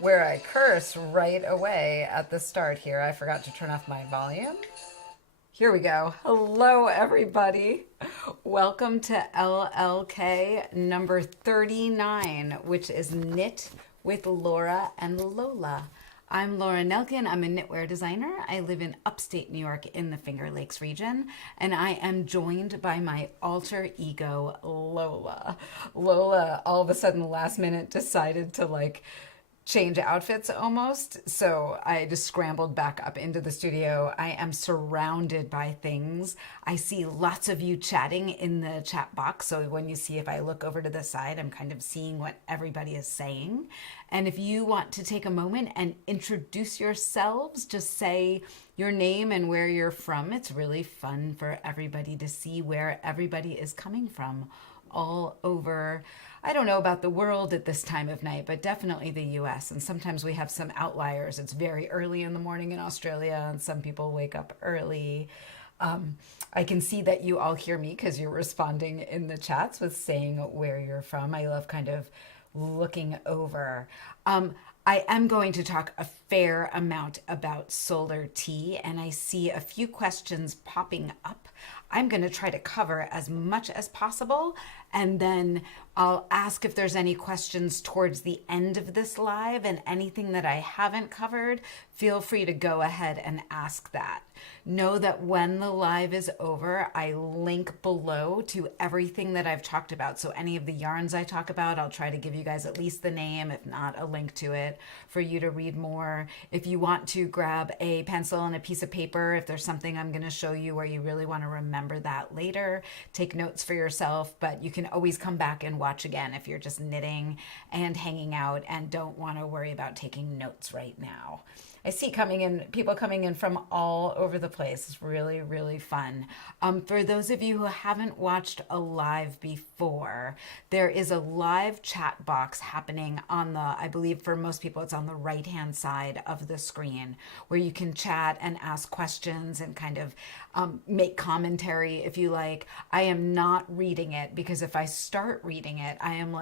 where I curse right away at the start here. I forgot to turn off my volume. Here we go. Hello, everybody. Welcome to LLK number 39, which is Knit with Laura and Lola. I'm Laura Nelkin. I'm a knitwear designer. I live in upstate New York in the Finger Lakes region, and I am joined by my alter ego, Lola. Lola, all of a sudden, last minute, decided to change outfits almost. So I just scrambled back up into the studio. I am surrounded by things. I see lots of you chatting in the chat box. So when you see, if I look over to the side, I'm kind of seeing what everybody is saying. And if you want to take a moment and introduce yourselves, just say your name and where you're from. It's really fun for everybody to see where everybody is coming from all over. I don't know about the world at this time of night, but definitely the US. And sometimes we have some outliers. It's very early in the morning in Australia, and some people wake up early. I can see that you all hear me because you're responding in the chats with saying where you're from. I love kind of looking over. I am going to talk a fair amount about solar tea, and I see a few questions popping up. I'm going to try to cover as much as possible, and then I'll ask if there's any questions towards the end of this live, and anything that I haven't covered, feel free to go ahead and ask that. Know that when the live is over, I link below to everything that I've talked about. So any of the yarns I talk about, I'll try to give you guys at least the name, if not a link to it, for you to read more. If you want to grab a pencil and a piece of paper, if there's something I'm going to show you where you really want to remember that later, take notes for yourself, but you can always come back and watch again if you're just knitting and hanging out and don't want to worry about taking notes right now. I see people coming in from all over the place. It's really, really fun. For those of you who haven't watched a live before, there is a live chat box happening on I believe for most people, it's on the right-hand side of the screen, where you can chat and ask questions and kind of make commentary if you like. I am not reading it because if I start reading it, I am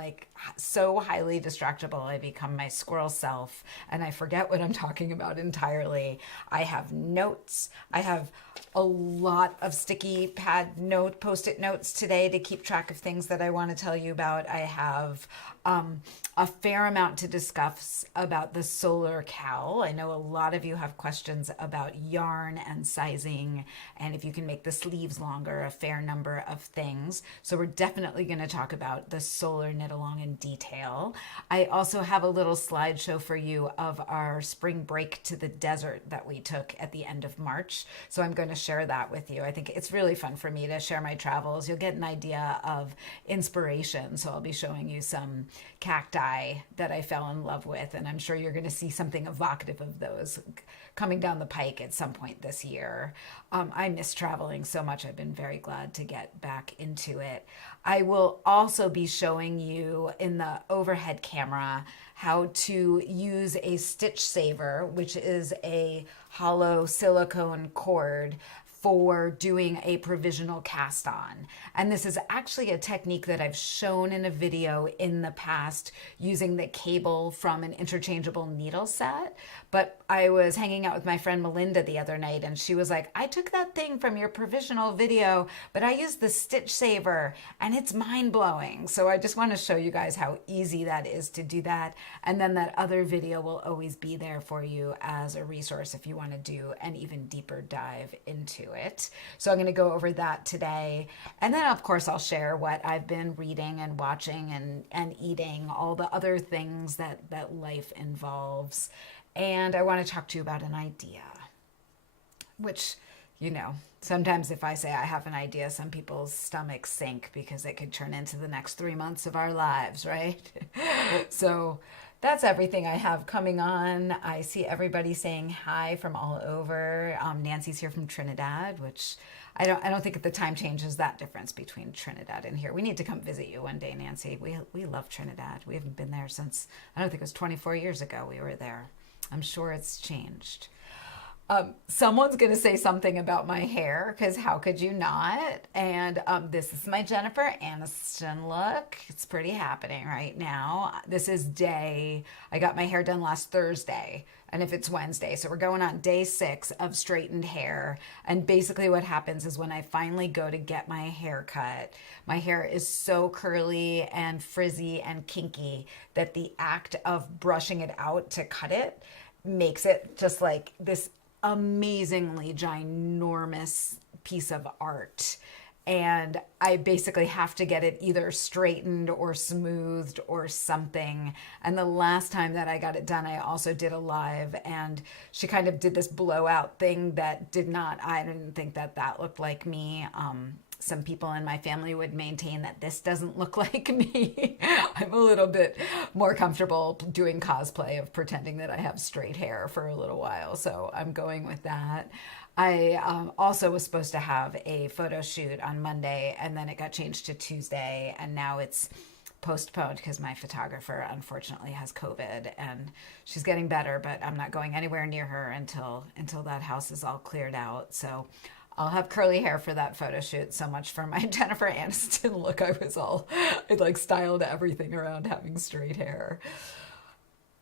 so highly distractible. I become my squirrel self and I forget what I'm talking about entirely. I have notes. I have a lot of sticky pad post-it notes today to keep track of things that I want to tell you about. I have a fair amount to discuss about the solar KAL. I know a lot of you have questions about yarn and sizing, and if you can make the sleeves longer, a fair number of things. So we're definitely going to talk about the solar knit along in detail. I also have a little slideshow for you of our spring break to the desert that we took at the end of March. So I'm going to share that with you. I think it's really fun for me to share my travels. You'll get an idea of inspiration. So I'll be showing you some cacti that I fell in love with, and I'm sure you're going to see something evocative of those coming down the pike at some point this year. I miss traveling so much. I've been very glad to get back into it. I will also be showing you in the overhead camera how to use a stitch saver, which is a hollow silicone cord for doing a provisional cast on. And this is actually a technique that I've shown in a video in the past using the cable from an interchangeable needle set. But I was hanging out with my friend Melinda the other night and she was like, I took that thing from your provisional video, but I used the stitch saver and it's mind blowing. So I just want to show you guys how easy that is to do that. And then that other video will always be there for you as a resource if you want to do an even deeper dive into it. So I'm going to go over that today. And then of course I'll share what I've been reading and watching and eating, all the other things that life involves. And I want to talk to you about an idea, which, sometimes if I say I have an idea, some people's stomachs sink because it could turn into the next 3 months of our lives, right? So that's everything I have coming on. I see everybody saying hi from all over. Nancy's here from Trinidad, which I don't think the time change is that difference between Trinidad and here. We need to come visit you one day, Nancy. We love Trinidad. We haven't been there since, I don't think it was 24 years ago we were there. I'm sure it's changed. Someone's going to say something about my hair because how could you not? And this is my Jennifer Aniston look. It's pretty happening right now. I got my hair done last Thursday, and if it's Wednesday, so we're going on day 6 of straightened hair. And basically what happens is when I finally go to get my hair cut, my hair is so curly and frizzy and kinky that the act of brushing it out to cut it makes it just like this amazingly ginormous piece of art. And I basically have to get it either straightened or smoothed or something. And the last time that I got it done, I also did a live, and she kind of did this blowout thing that I didn't think that looked like me. Some people in my family would maintain that this doesn't look like me. I'm a little bit more comfortable doing cosplay of pretending that I have straight hair for a little while, so I'm going with that. I also was supposed to have a photo shoot on Monday, and then it got changed to Tuesday, and now it's postponed because my photographer unfortunately has COVID, and she's getting better, but I'm not going anywhere near her until that house is all cleared out. So I'll have curly hair for that photo shoot. So much for my Jennifer Aniston look. I like styled everything around having straight hair.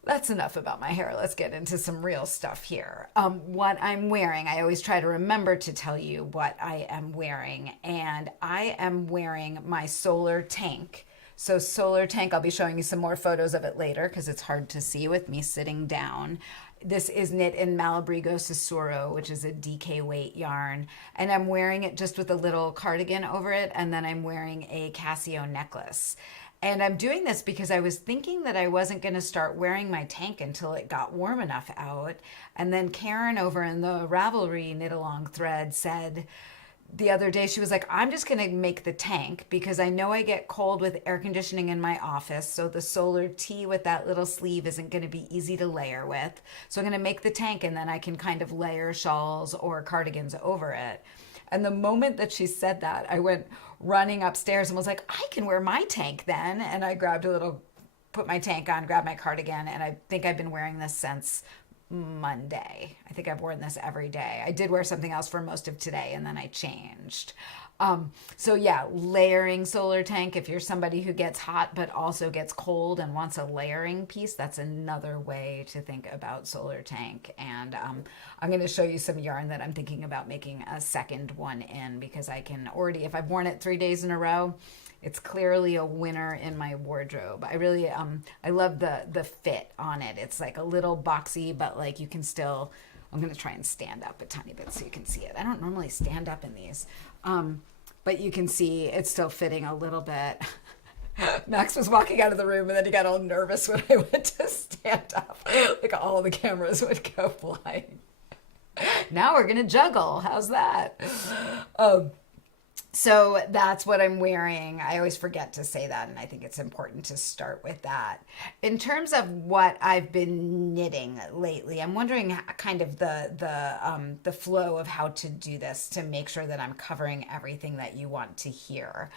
That's enough about my hair. Let's get into some real stuff here. What I'm wearing, I always try to remember to tell you what I am wearing. And I am wearing my solar tank. So solar tank, I'll be showing you some more photos of it later because it's hard to see with me sitting down. This is knit in Malabrigo Sussurro, which is a DK weight yarn. And I'm wearing it just with a little cardigan over it. And then I'm wearing a Casio necklace. And I'm doing this because I was thinking that I wasn't going to start wearing my tank until it got warm enough out. And then Karen over in the Ravelry knit along thread said the other day, she was like, I'm just going to make the tank because I know I get cold with air conditioning in my office. So the solar tee with that little sleeve isn't going to be easy to layer with. So I'm going to make the tank, and then I can kind of layer shawls or cardigans over it. And the moment that she said that, I went running upstairs and was like, I can wear my tank then. And I put my tank on, grabbed my cardigan, and I think I've been wearing this since Monday. I think I've worn this every day. I did wear something else for most of today, and then I changed. So yeah, layering solar tank. If you're somebody who gets hot but also gets cold and wants a layering piece, that's another way to think about solar tank. And I'm going to show you some yarn that I'm thinking about making a second one in, because I can already, if I've worn it 3 days in a row, it's clearly a winner in my wardrobe. I really, I love the fit on it. It's like a little boxy, but like you can still, I'm going to try and stand up a tiny bit so you can see it. I don't normally stand up in these, but you can see it's still fitting a little bit. Max was walking out of the room and then he got all nervous when I went to stand up. Like all the cameras would go flying. Now we're going to juggle. How's that? So that's what I'm wearing. I always forget to say that, and I think it's important to start with that. In terms of what I've been knitting lately, I'm wondering kind of the flow of how to do this to make sure that I'm covering everything that you want to hear.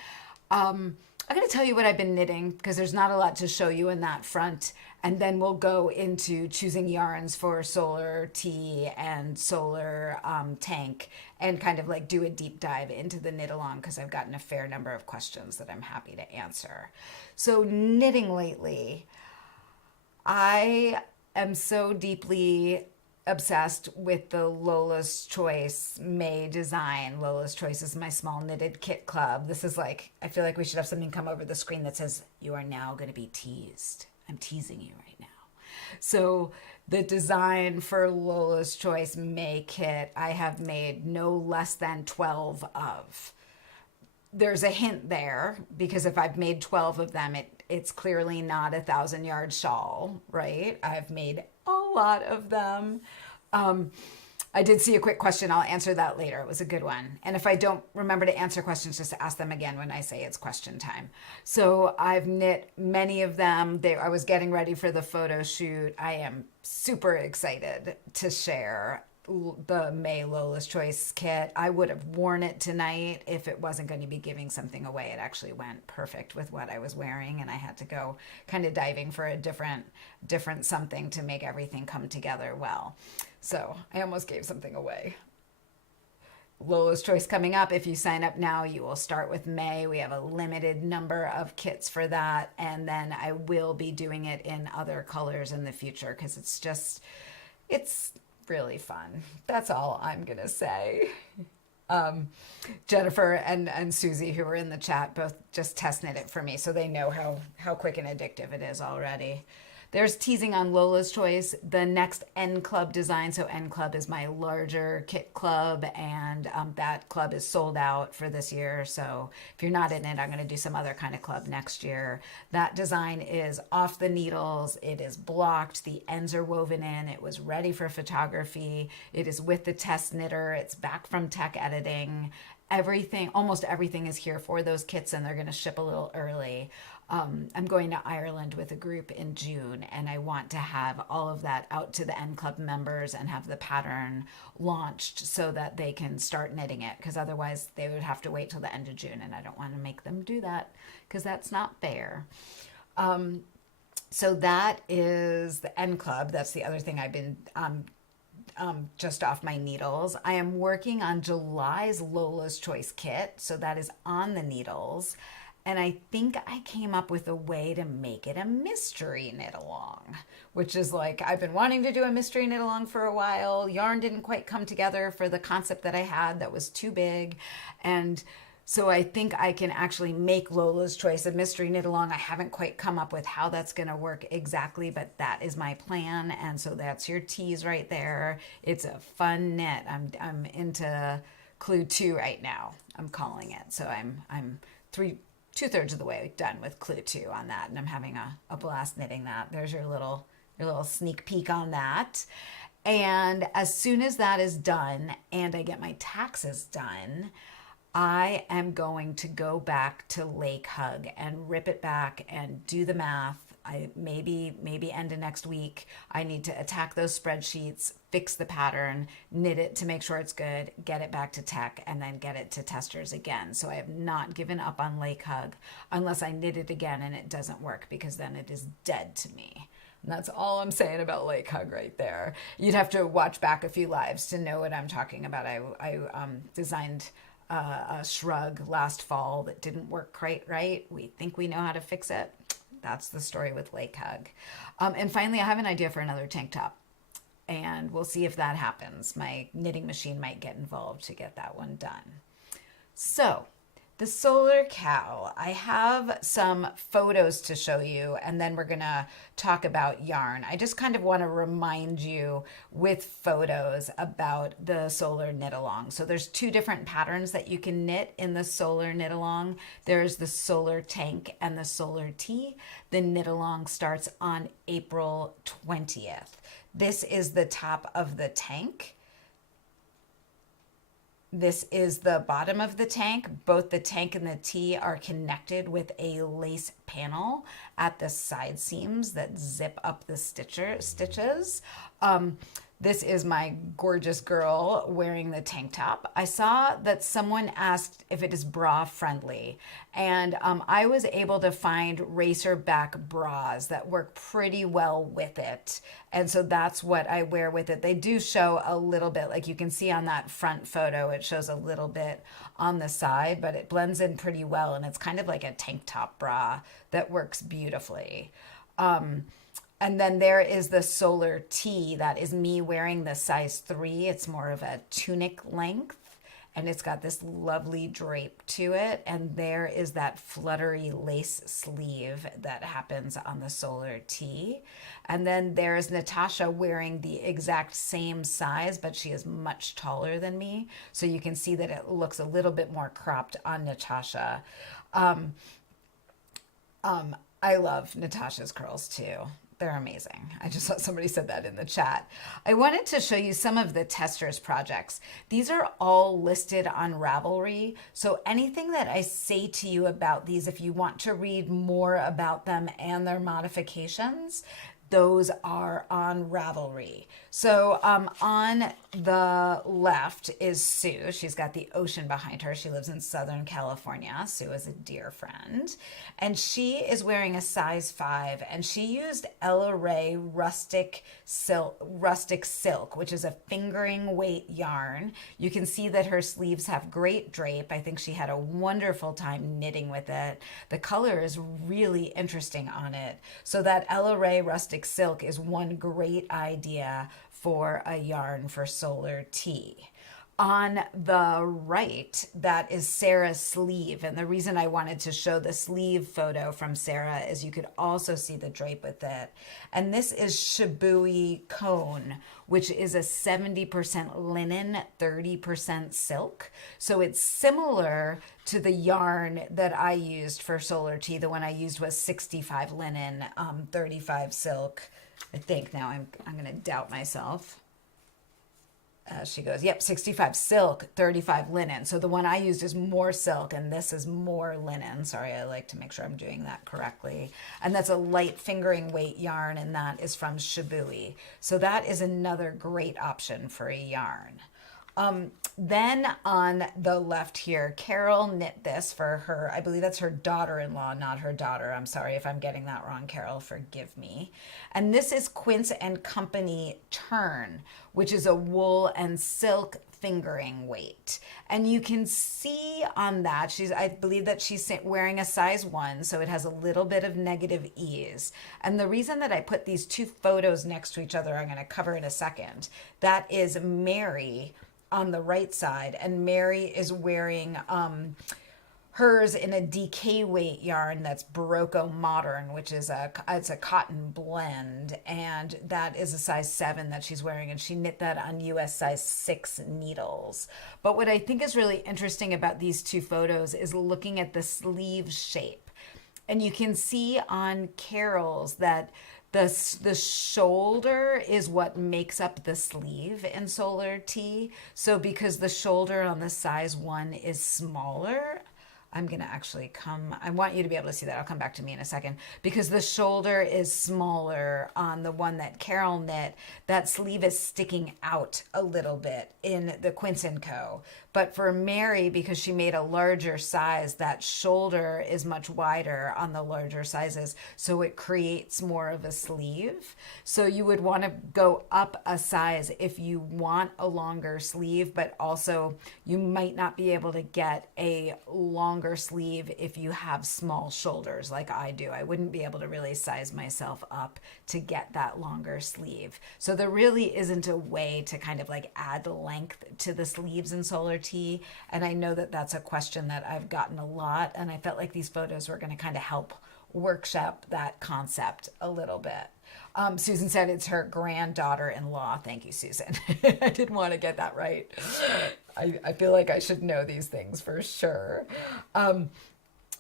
I'm going to tell you what I've been knitting because there's not a lot to show you in that front. And then we'll go into choosing yarns for solar tee and solar tank and kind of like do a deep dive into the knit along because I've gotten a fair number of questions that I'm happy to answer. So knitting lately, I am so deeply obsessed with the Lola's Choice May design. Lola's Choice is my small knitted kit club. This is like, I feel like we should have something come over the screen that says, you are now going to be teased. I'm teasing you right now. So the design for Lola's Choice May kit, I have made no less than 12 of. There's a hint there because if I've made 12 of them, it's clearly not a 1,000-yard shawl, right? I've made a lot of them. I did see a quick question. I'll answer that later. It was a good one. And if I don't remember to answer questions, just ask them again when I say it's question time. So I've knit many of them. I was getting ready for the photo shoot. I am super excited to share the May Lola's Choice kit. I would have worn it tonight if it wasn't going to be giving something away. It actually went perfect with what I was wearing, and I had to go kind of diving for a different something to make everything come together well. So I almost gave something away. Lola's Choice coming up. If you sign up now, you will start with May. We have a limited number of kits for that. And then I will be doing it in other colors in the future because it's really fun. That's all I'm going to say. Jennifer and Susie, who were in the chat, both just test knit it for me, so they know how quick and addictive it is already. There's teasing on Lola's Choice, the next N Club design. So N Club is my larger kit club, and that club is sold out for this year. So if you're not in it, I'm going to do some other kind of club next year. That design is off the needles. It is blocked. The ends are woven in. It was ready for photography. It is with the test knitter. It's back from tech editing. Everything, almost everything is here for those kits, and they're going to ship a little early. I'm going to Ireland with a group in June, and I want to have all of that out to the N Club members and have the pattern launched so that they can start knitting it, because otherwise they would have to wait till the end of June, and I don't want to make them do that because that's not fair. So that is the N Club. That's the other thing I've been just off my needles. I am working on July's Lola's Choice kit, so that is on the needles. And I think I came up with a way to make it a mystery knit along, which is like, I've been wanting to do a mystery knit along for a while. Yarn didn't quite come together for the concept that I had that was too big. And so I think I can actually make Lola's Choice a mystery knit along. I haven't quite come up with how that's going to work exactly, but that is my plan. And so that's your tease right there. It's a fun knit. I'm into Clue 2 right now. I'm calling it. So I'm 2/3 of the way done with Clue 2 on that, and I'm having a blast knitting that. There's your little sneak peek on that. And as soon as that is done and I get my taxes done, I am going to go back to Lake Hug and rip it back and do the math. I maybe end of next week. I need to attack those spreadsheets, fix the pattern, knit it to make sure it's good, get it back to tech, and then get it to testers again. So I have not given up on Lake Hug unless I knit it again and it doesn't work, because then it is dead to me. And that's all I'm saying about Lake Hug right there. You'd have to watch back a few lives to know what I'm talking about. I designed a shrug last fall that didn't work quite right. We think we know how to fix it. That's the story with Lake Hug. And finally, I have an idea for another tank top, and we'll see if that happens. My knitting machine might get involved to get that one done. So the solar KAL, I have some photos to show you, and then we're gonna talk about yarn. I just kind of want to remind you with photos about the solar knit along. So there's two different patterns that you can knit in the solar knit along. There's the solar tank and the solar tee. The knit along starts on April 20th. This is the top of the tank. This is the bottom of the tank. Both the tank and the tee are connected with a lace panel at the side seams that zip up the stitches. This is my gorgeous girl wearing the tank top. I saw that someone asked if it is bra friendly, and I was able to find racer back bras that work pretty well with it. And so that's what I wear with it. They do show a little bit, like you can see on that front photo, it shows a little bit on the side, but it blends in pretty well. And it's kind of like a tank top bra that works beautifully. And then there is the solar tee. That is me wearing the size 3. It's more of a tunic length, and it's got this lovely drape to it. And there is that fluttery lace sleeve that happens on the solar tee. And then there's Natasha wearing the exact same size, but she is much taller than me. So you can see that it looks a little bit more cropped on Natasha. I love Natasha's curls too. They're amazing. I just saw somebody said that in the chat. I wanted to show you some of the testers projects. These are all listed on Ravelry. So anything that I say to you about these, if you want to read more about them and their modifications, those are on Ravelry. So on the left is Sue. She's got the ocean behind her. She lives in Southern California. Sue is a dear friend. And she is wearing a size 5, and she used LLK rustic silk, which is a fingering weight yarn. You can see that her sleeves have great drape. I think she had a wonderful time knitting with it. The color is really interesting on it. So that LLK rustic silk is one great idea for a yarn for solar tea. On the right, that is Sarah's sleeve. And the reason I wanted to show the sleeve photo from Sarah is you could also see the drape with it. And this is Shibui Cone, which is a 70% linen, 30% silk. So it's similar to the yarn that I used for solar tea. The one I used was 65 linen, 35 silk. I think now I'm going to doubt myself. She goes, yep, 65 silk, 35 linen. So the one I used is more silk and this is more linen. Sorry, I like to make sure I'm doing that correctly. And that's a light fingering weight yarn, and that is from Shibui. So that is another great option for a yarn. Then on the left here, Carol knit this for her, I believe that's her daughter-in-law, not her daughter. I'm sorry if I'm getting that wrong, Carol, forgive me. And this is Quince and Company Turn, which is a wool and silk fingering weight. And you can see on that, I believe that she's wearing a size 1, so it has a little bit of negative ease. And the reason that I put these two photos next to each other, I'm going to cover in a second, that is Mary on the right side, and Mary is wearing hers in a DK weight yarn that's Barocco Modern, which is it's a cotton blend, and that is a size 7 that she's wearing, and she knit that on US size 6 needles. But what I think is really interesting about these two photos is looking at the sleeve shape. And you can see on Carol's that the shoulder is what makes up the sleeve in solar tea. So because the shoulder on the size 1 is smaller, I'm going to actually I want you to be able to see that. I'll come back to me in a second. Because the shoulder is smaller on the one that Carol knit, that sleeve is sticking out a little bit in the Quince & Co. But for Mary, because she made a larger size, that shoulder is much wider on the larger sizes, so it creates more of a sleeve. So you would want to go up a size if you want a longer sleeve, but also you might not be able to get a longer sleeve if you have small shoulders like I do. I wouldn't be able to really size myself up to get that longer sleeve. So there really isn't a way to kind of like add length to the sleeves in solar tea, and I know that that's a question that I've gotten a lot, and I felt like these photos were going to kind of help workshop that concept a little bit. Susan said it's her granddaughter-in-law. Thank you, Susan. I didn't want to get that right. I feel like I should know these things for sure.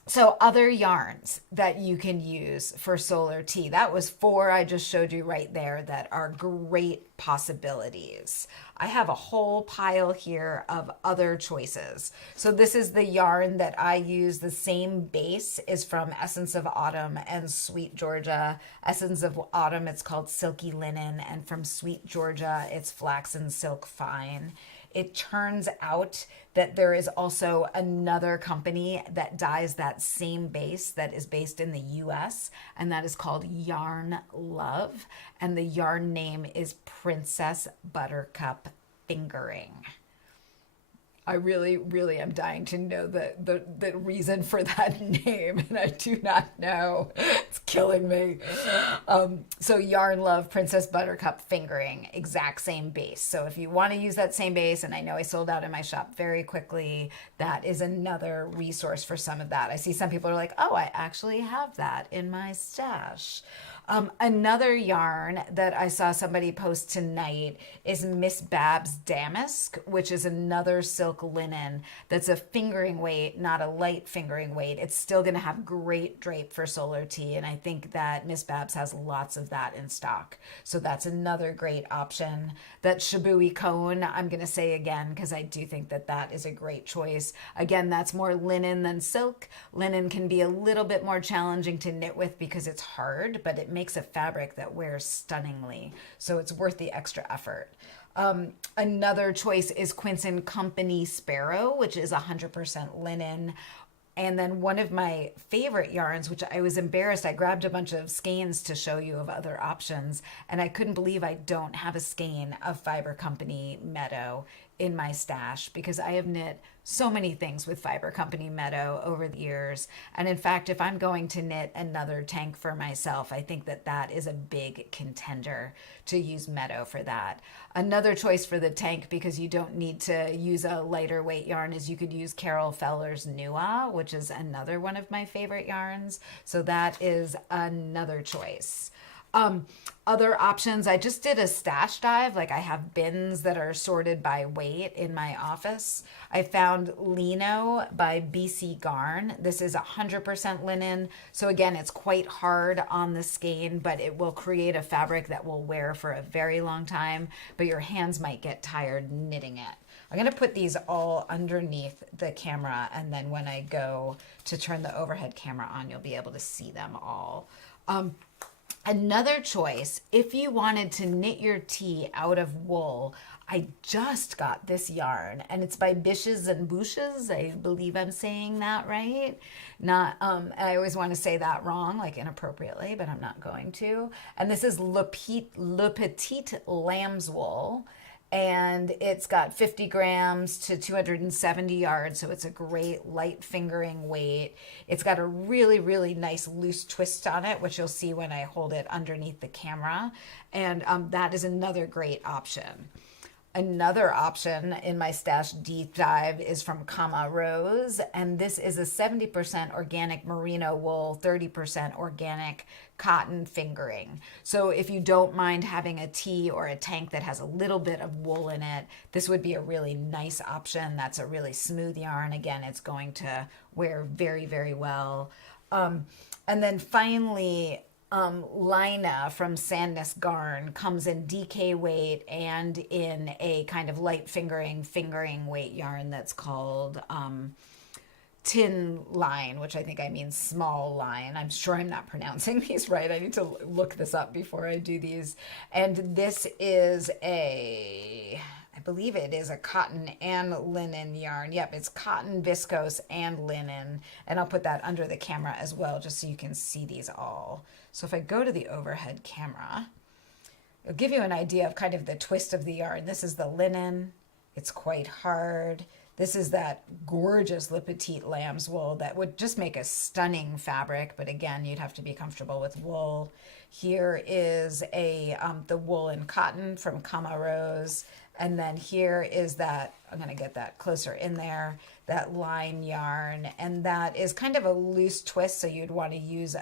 So other yarns that you can use for solar tea, that was 4 I just showed you right there that are great possibilities. I have a whole pile here of other choices. So this is the yarn that I use. The same base is from Essence of Autumn and Sweet Georgia. Essence of Autumn, it's called Silky Linen, and from Sweet Georgia, it's Flaxen Silk Fine. It turns out that there is also another company that dyes that same base that is based in the US, and that is called Yarn Love, and the yarn name is Princess Buttercup Fingering. I really, really am dying to know the reason for that name, and I do not know. It's killing me. So Yarn Love, Princess Buttercup Fingering, exact same base. So if you want to use that same base, and I know I sold out in my shop very quickly, that is another resource for some of that. I see some people are like, oh, I actually have that in my stash. Another yarn that I saw somebody post tonight is Miss Babs Damask, which is another silk linen that's a fingering weight, not a light fingering weight. It's still going to have great drape for solar tea, and I think that Miss Babs has lots of that in stock. So that's another great option. That Shibui Cone, I'm going to say again, because I do think that that is a great choice. Again, that's more linen than silk. Linen can be a little bit more challenging to knit with because it's hard, but it makes a fabric that wears stunningly. So it's worth the extra effort. Another choice is Quince and Company Sparrow, which is 100% linen. And then one of my favorite yarns, which I was embarrassed, I grabbed a bunch of skeins to show you of other options, and I couldn't believe I don't have a skein of Fiber Company Meadow in my stash, because I have knit so many things with Fiber Company Meadow over the years. And in fact, if I'm going to knit another tank for myself, I think that that is a big contender to use Meadow for that. Another choice for the tank, because you don't need to use a lighter weight yarn, is you could use Carol Feller's Nua, which is another one of my favorite yarns. So that is another choice. Other options, I just did a stash dive. Like, I have bins that are sorted by weight in my office. I found Lino by BC Garn. This is 100% linen. So again, it's quite hard on the skein, but it will create a fabric that will wear for a very long time, but your hands might get tired knitting it. I'm going to put these all underneath the camera, and then when I go to turn the overhead camera on, you'll be able to see them all. Another choice, if you wanted to knit your tee out of wool, I just got this yarn, and it's by Bishes and Bushes. I believe I'm saying that right. Not, I always want to say that wrong, like inappropriately, but I'm not going to. And this is Le Petite Lamb's Wool. And it's got 50 grams to 270 yards, so it's a great light fingering weight. It's got a really, really nice loose twist on it, which you'll see when I hold it underneath the camera. And that is another great option. Another option in my stash deep dive is from Kama Rose, and this is a 70% organic merino wool, 30% organic cotton fingering. So if you don't mind having a tee or a tank that has a little bit of wool in it, this would be a really nice option. That's a really smooth yarn. Again, it's going to wear very, very well. And then finally, Lina from Sandness Garn comes in DK weight and in a kind of light fingering weight yarn that's called tin line, which I think I mean small line. I'm sure I'm not pronouncing these right. I need to look this up before I do these. And this is I believe it is a cotton and linen yarn. Yep, it's cotton, viscose, and linen. And I'll put that under the camera as well, just so you can see these all. So if I go to the overhead camera, it'll give you an idea of kind of the twist of the yarn. This is the linen. It's quite hard. This is that gorgeous Le Petite Lamb's Wool that would just make a stunning fabric, but again, you'd have to be comfortable with wool. Here is the wool and cotton from Kama Rose. And then here is that, I'm going to get that closer in there, that line yarn. And that is kind of a loose twist, so you'd want to use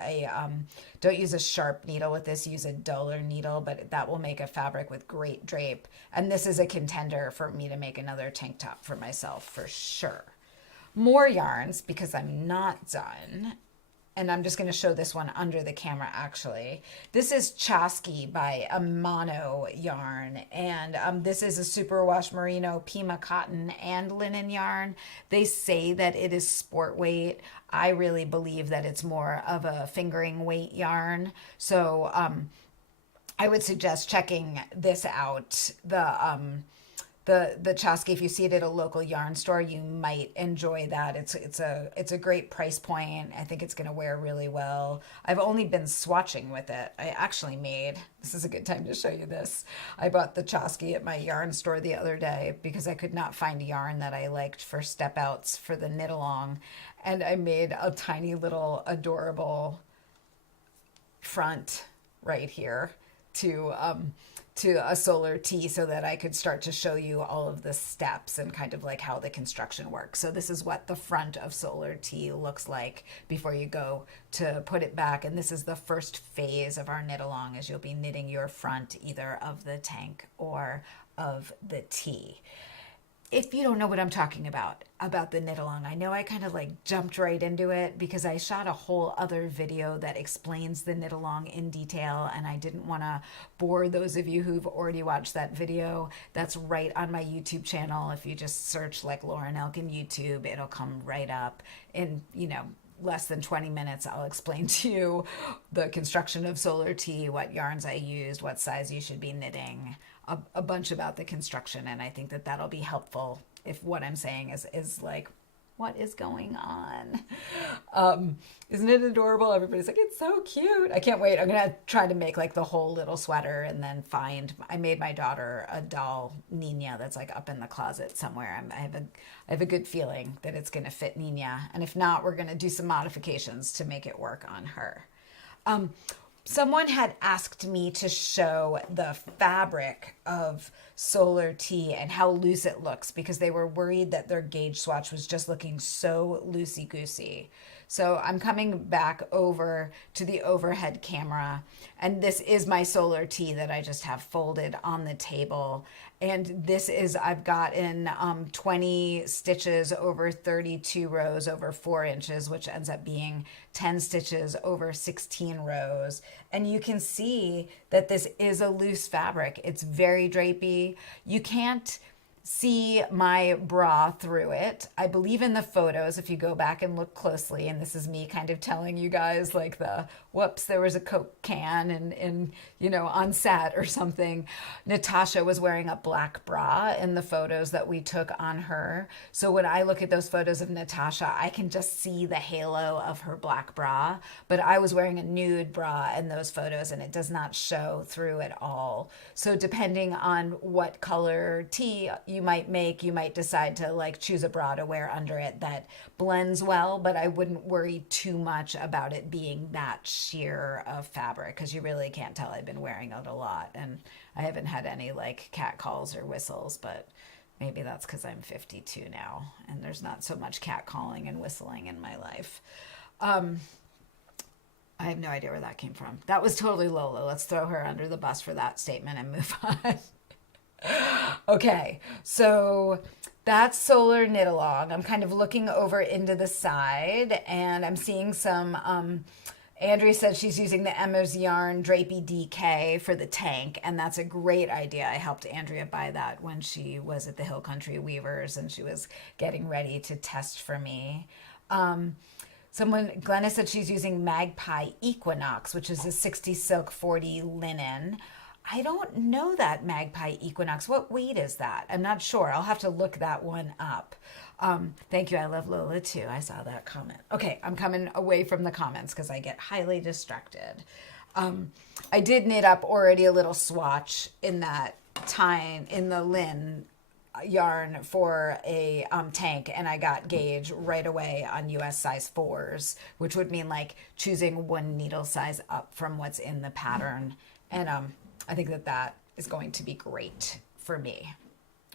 don't use a sharp needle with this, use a duller needle, but that will make a fabric with great drape. And this is a contender for me to make another tank top for myself for sure. More yarns, because I'm not done. And I'm just going to show this one under the camera, actually. This is Chasky by Amano yarn. And this is a superwash merino Pima cotton and linen yarn. They say that it is sport weight. I really believe that it's more of a fingering weight yarn. So I would suggest checking this out. The Chasky, if you see it at a local yarn store, you might enjoy that. It's a great price point. I think it's going to wear really well. I've only been swatching with it. I actually this is a good time to show you this. I bought the Chasky at my yarn store the other day because I could not find yarn that I liked for step outs for the knit along. And I made a tiny little adorable front right here to a solar tee so that I could start to show you all of the steps and kind of like how the construction works. So this is what the front of solar tee looks like before you go to put it back. And this is the first phase of our knit along, as you'll be knitting your front either of the tank or of the tee. If you don't know what I'm talking about the knit along, I know I kind of like jumped right into it because I shot a whole other video that explains the knit along in detail, and I didn't want to bore those of you who've already watched that video. That's right on my YouTube channel. If you just search like Lauren Elkin YouTube, it'll come right up. And less than 20 minutes, I'll explain to you the construction of solar tee, what yarns I used, what size you should be knitting, a bunch about the construction. And I think that that'll be helpful if what I'm saying is like, what is going on? Isn't it adorable? Everybody's like, it's so cute. I can't wait. I'm going to try to make like the whole little sweater and then I made my daughter a doll Nina that's like up in the closet somewhere. I have a good feeling that it's going to fit Nina. And if not, we're going to do some modifications to make it work on her. Someone had asked me to show the fabric of solar tee and how loose it looks because they were worried that their gauge swatch was just looking so loosey-goosey. So I'm coming back over to the overhead camera, and this is my solar tee that I just have folded on the table. And this is, I've gotten 20 stitches over 32 rows over 4 inches, which ends up being 10 stitches over 16 rows. And you can see that this is a loose fabric. It's very drapey. You can't see my bra through it. I believe in the photos, if you go back and look closely, and this is me kind of telling you guys like whoops, there was a Coke can and on set or something. Natasha was wearing a black bra in the photos that we took on her. So when I look at those photos of Natasha, I can just see the halo of her black bra, but I was wearing a nude bra in those photos and it does not show through at all. So depending on what color tee you might make, you might decide to like choose a bra to wear under it that blends well, but I wouldn't worry too much about it being that sheer of fabric because you really can't tell. I've been wearing it a lot and I haven't had any like cat calls or whistles, but maybe that's because I'm 52 now and there's not so much cat calling and whistling in my life. I have no idea where that came from. That was totally Lola. Let's throw her under the bus for that statement and move on. Okay, so that's solar knit along. I'm kind of looking over into the side and I'm seeing some, Andrea said she's using the Emma's Yarn Drapey DK for the tank, and that's a great idea. I helped Andrea buy that when she was at the Hill Country Weavers and she was getting ready to test for me. Glenna said she's using Magpie Equinox, which is a 60 silk 40 linen. I don't know that Magpie Equinox. What weight is that? I'm not sure. I'll have to look that one up. Thank you. I love Lola too. I saw that comment. Okay, I'm coming away from the comments because I get highly distracted. I did knit up already a little swatch in that time in the Lynn yarn for a tank, and I got gauge right away on US size 4s, which would mean like choosing one needle size up from what's in the pattern. And I think that is going to be great for me.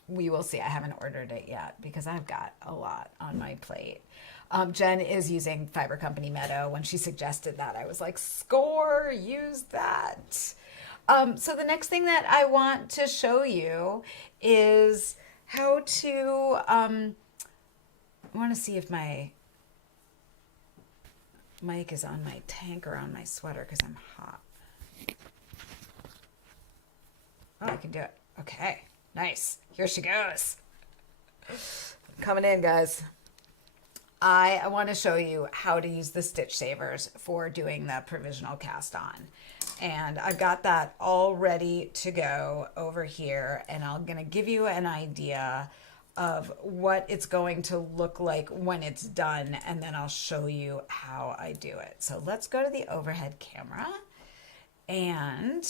We will see. I haven't ordered it yet because I've got a lot on my plate. Jen is using Fiber Company Meadow. When she suggested that, I was like, score, use that. So the next thing that I want to show you is how to, I want to see if my mic is on my tank or on my sweater because I'm hot. Oh, I can do it. Okay, nice. Here she goes. Coming in, guys. I want to show you how to use the stitch savers for doing the provisional cast on. And I've got that all ready to go over here. And I'm going to give you an idea of what it's going to look like when it's done. And then I'll show you how I do it. So let's go to the overhead camera. And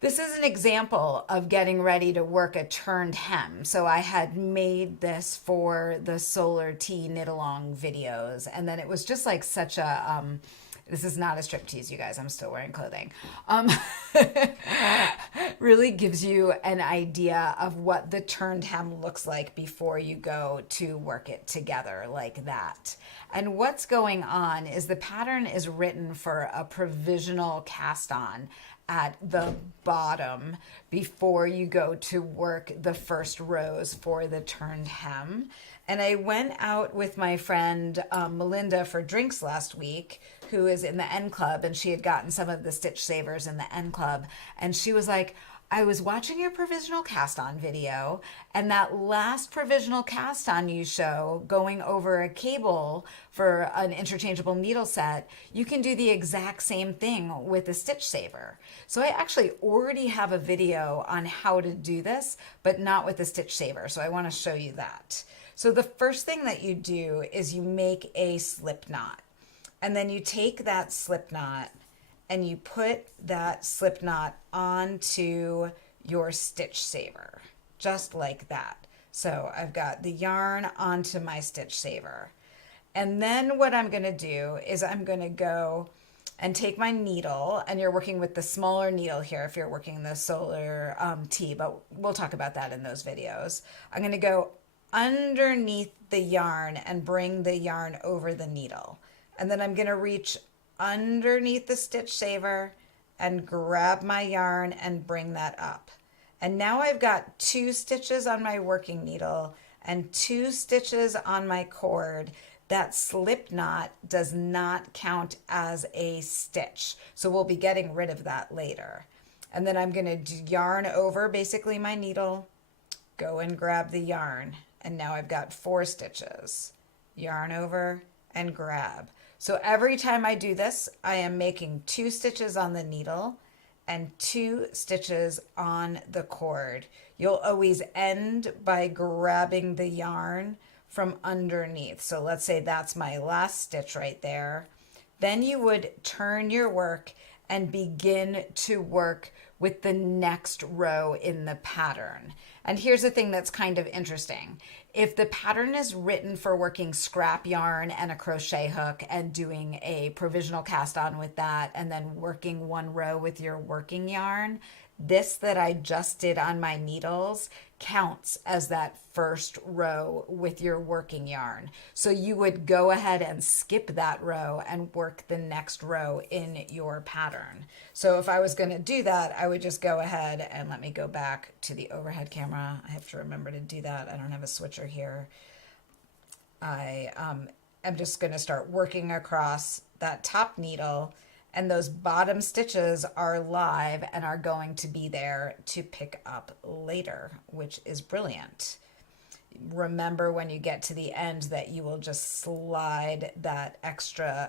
this is an example of getting ready to work a turned hem. So I had made this for the Solar Tee knit along videos. And then it was just like such a, this is not a striptease, you guys. I'm still wearing clothing. Really gives you an idea of what the turned hem looks like before you go to work it together like that. And what's going on is the pattern is written for a provisional cast on at the bottom before you go to work the first rows for the turned hem. And I went out with my friend Melinda for drinks last week, who is in the N Club, and she had gotten some of the stitch savers in the N Club. And she was like, I was watching your provisional cast on video, and that last provisional cast on you show going over a cable for an interchangeable needle set, you can do the exact same thing with a stitch saver. So I actually already have a video on how to do this, but not with the stitch saver. So I want to show you that. So the first thing that you do is you make a slip knot, and then you take that slip knot and you put that slip knot onto your stitch saver, just like that. So I've got the yarn onto my stitch saver. And then what I'm gonna do is I'm gonna go and take my needle, and you're working with the smaller needle here if you're working the Solar T, but we'll talk about that in those videos. I'm gonna go underneath the yarn and bring the yarn over the needle. And then I'm gonna reach underneath the stitch saver and grab my yarn and bring that up. And now I've got 2 stitches on my working needle and 2 stitches on my cord. That slip knot does not count as a stitch, so we'll be getting rid of that later. And then I'm going to yarn over basically my needle, go and grab the yarn, and now I've got 4 stitches. Yarn over and grab. So every time I do this, I am making 2 stitches on the needle and 2 stitches on the cord. You'll always end by grabbing the yarn from underneath. So let's say that's my last stitch right there. Then you would turn your work and begin to work with the next row in the pattern. And here's the thing that's kind of interesting. If the pattern is written for working scrap yarn and a crochet hook and doing a provisional cast on with that and then working 1 row with your working yarn, this that I just did on my needles counts as that first row with your working yarn. So you would go ahead and skip that row and work the next row in your pattern. So if I was going to do that, I would just go ahead and let me go back to the overhead camera. I have to remember to do that. I don't have a switcher here. I am just going to start working across that top needle, and those bottom stitches are live and are going to be there to pick up later, which is brilliant. Remember when you get to the end that you will just slide that extra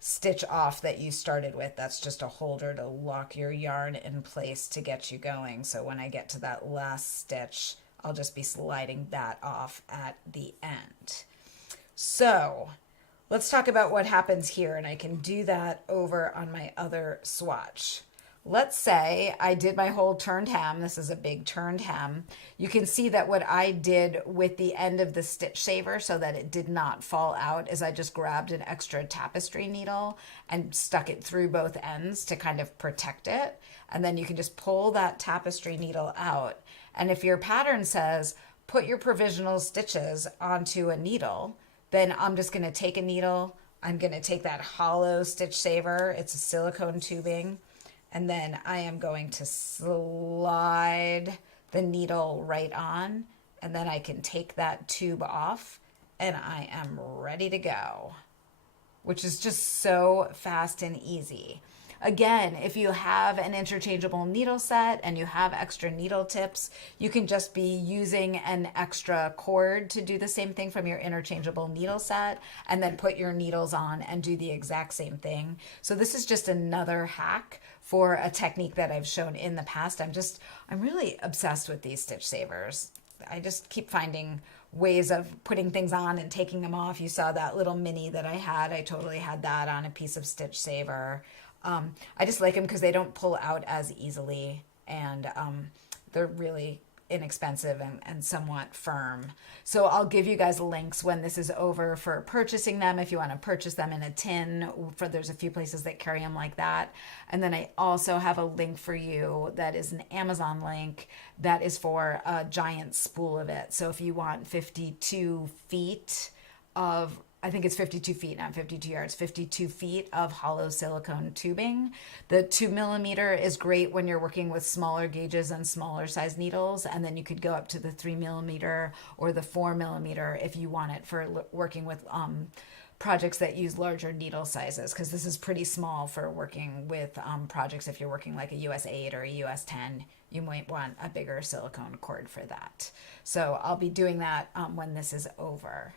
stitch off that you started with. That's just a holder to lock your yarn in place to get you going. So when I get to that last stitch, I'll just be sliding that off at the end. So let's talk about what happens here, and I can do that over on my other swatch. Let's say I did my whole turned hem. This is a big turned hem. You can see that what I did with the end of the stitch saver so that it did not fall out is I just grabbed an extra tapestry needle and stuck it through both ends to kind of protect it. And then you can just pull that tapestry needle out. And if your pattern says put your provisional stitches onto a needle, then I'm just going to take a needle. I'm going to take that hollow stitch saver. It's a silicone tubing. And then I am going to slide the needle right on. And then I can take that tube off and I am ready to go, which is just so fast and easy. Again, if you have an interchangeable needle set and you have extra needle tips, you can just be using an extra cord to do the same thing from your interchangeable needle set and then put your needles on and do the exact same thing. So this is just another hack for a technique that I've shown in the past. I'm really obsessed with these stitch savers. I just keep finding ways of putting things on and taking them off. You saw that little mini that I had. I totally had that on a piece of stitch saver. I just like them because they don't pull out as easily, and they're really inexpensive and somewhat firm. So I'll give you guys links when this is over for purchasing them if you want to purchase them in a tin. There's a few places that carry them like that. And then I also have a link for you that is an Amazon link that is for a giant spool of it. So if you want 52 feet of, I think it's 52 feet, not 52 yards, 52 feet of hollow silicone tubing. The 2mm is great when you're working with smaller gauges and smaller size needles. And then you could go up to the 3mm or the 4mm if you want it for working with projects that use larger needle sizes, because this is pretty small for working with projects. If you're working like a US 8 or a US 10, you might want a bigger silicone cord for that. So I'll be doing that when this is over.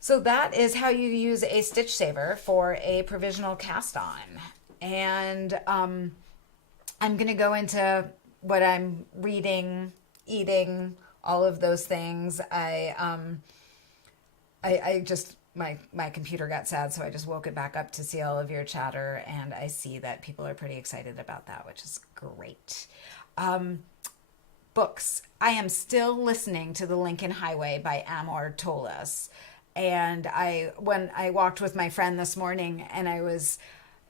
So that is how you use a stitch saver for a provisional cast on. And I'm going to go into what I'm reading, eating, all of those things. I just, my computer got sad, so I just woke it back up to see all of your chatter, and I see that people are pretty excited about that, which is great. Books. I am still listening to The Lincoln Highway by Amor Towles. And when I walked with my friend this morning, and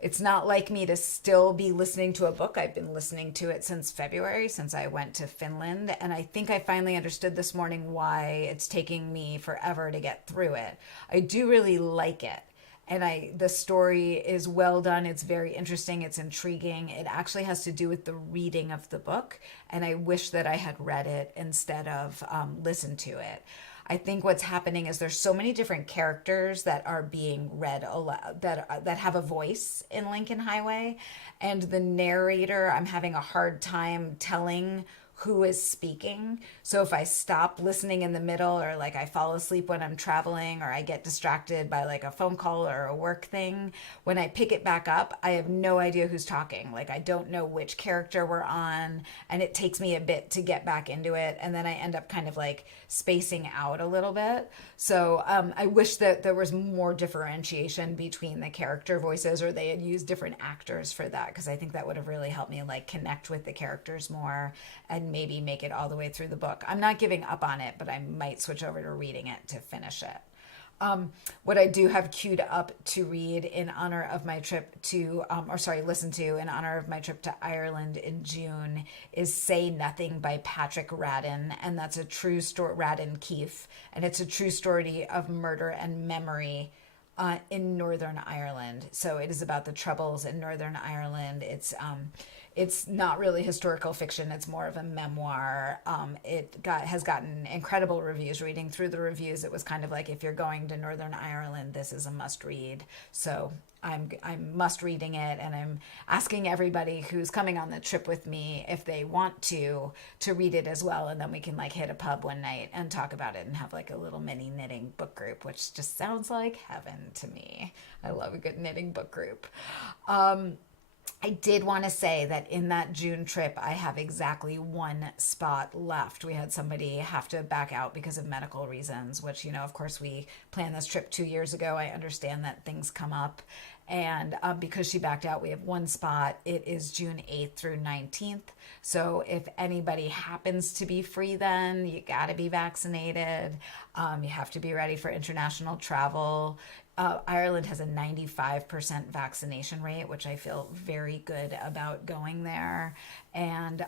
it's not like me to still be listening to a book. I've been listening to it since February, since I went to Finland. And I think I finally understood this morning why it's taking me forever to get through it. I do really like it. And the story is well done. It's very interesting. It's intriguing. It actually has to do with the reading of the book. And I wish that I had read it instead of listened to it. I think what's happening is there's so many different characters that are being read aloud, that have a voice in Lincoln Highway, and the narrator, I'm having a hard time telling who is speaking. So if I stop listening in the middle, or like I fall asleep when I'm traveling, or I get distracted by like a phone call or a work thing, when I pick it back up, I have no idea who's talking. Like I don't know which character we're on, and it takes me a bit to get back into it. And then I end up kind of like spacing out a little bit. So I wish that there was more differentiation between the character voices, or they had used different actors for that, because I think that would have really helped me like connect with the characters more and maybe make it all the way through the book. I'm not giving up on it, but I might switch over to reading it to finish it. What I do have queued up to read in honor of my trip to, listen to in honor of my trip to Ireland in June is Say Nothing by Patrick Radden. And that's a true story, Radden Keefe. And it's a true story of murder and memory in Northern Ireland. So it is about the Troubles in Northern Ireland. It's not really historical fiction. It's more of a memoir. Has gotten incredible reviews. Reading through the reviews, it was kind of like, if you're going to Northern Ireland, this is a must read. So I'm must reading it, and I'm asking everybody who's coming on the trip with me if they want to read it as well, and then we can like hit a pub one night and talk about it and have like a little mini knitting book group, which just sounds like heaven to me. I love a good knitting book group. I did want to say that in that June trip, I have exactly one spot left. We had somebody have to back out because of medical reasons, which, of course, we planned this trip 2 years ago. I understand that things come up. And because she backed out, we have one spot. It is June 8th through 19th. So if anybody happens to be free then, you got to be vaccinated. You have to be ready for international travel. Ireland has a 95% vaccination rate, which I feel very good about going there. And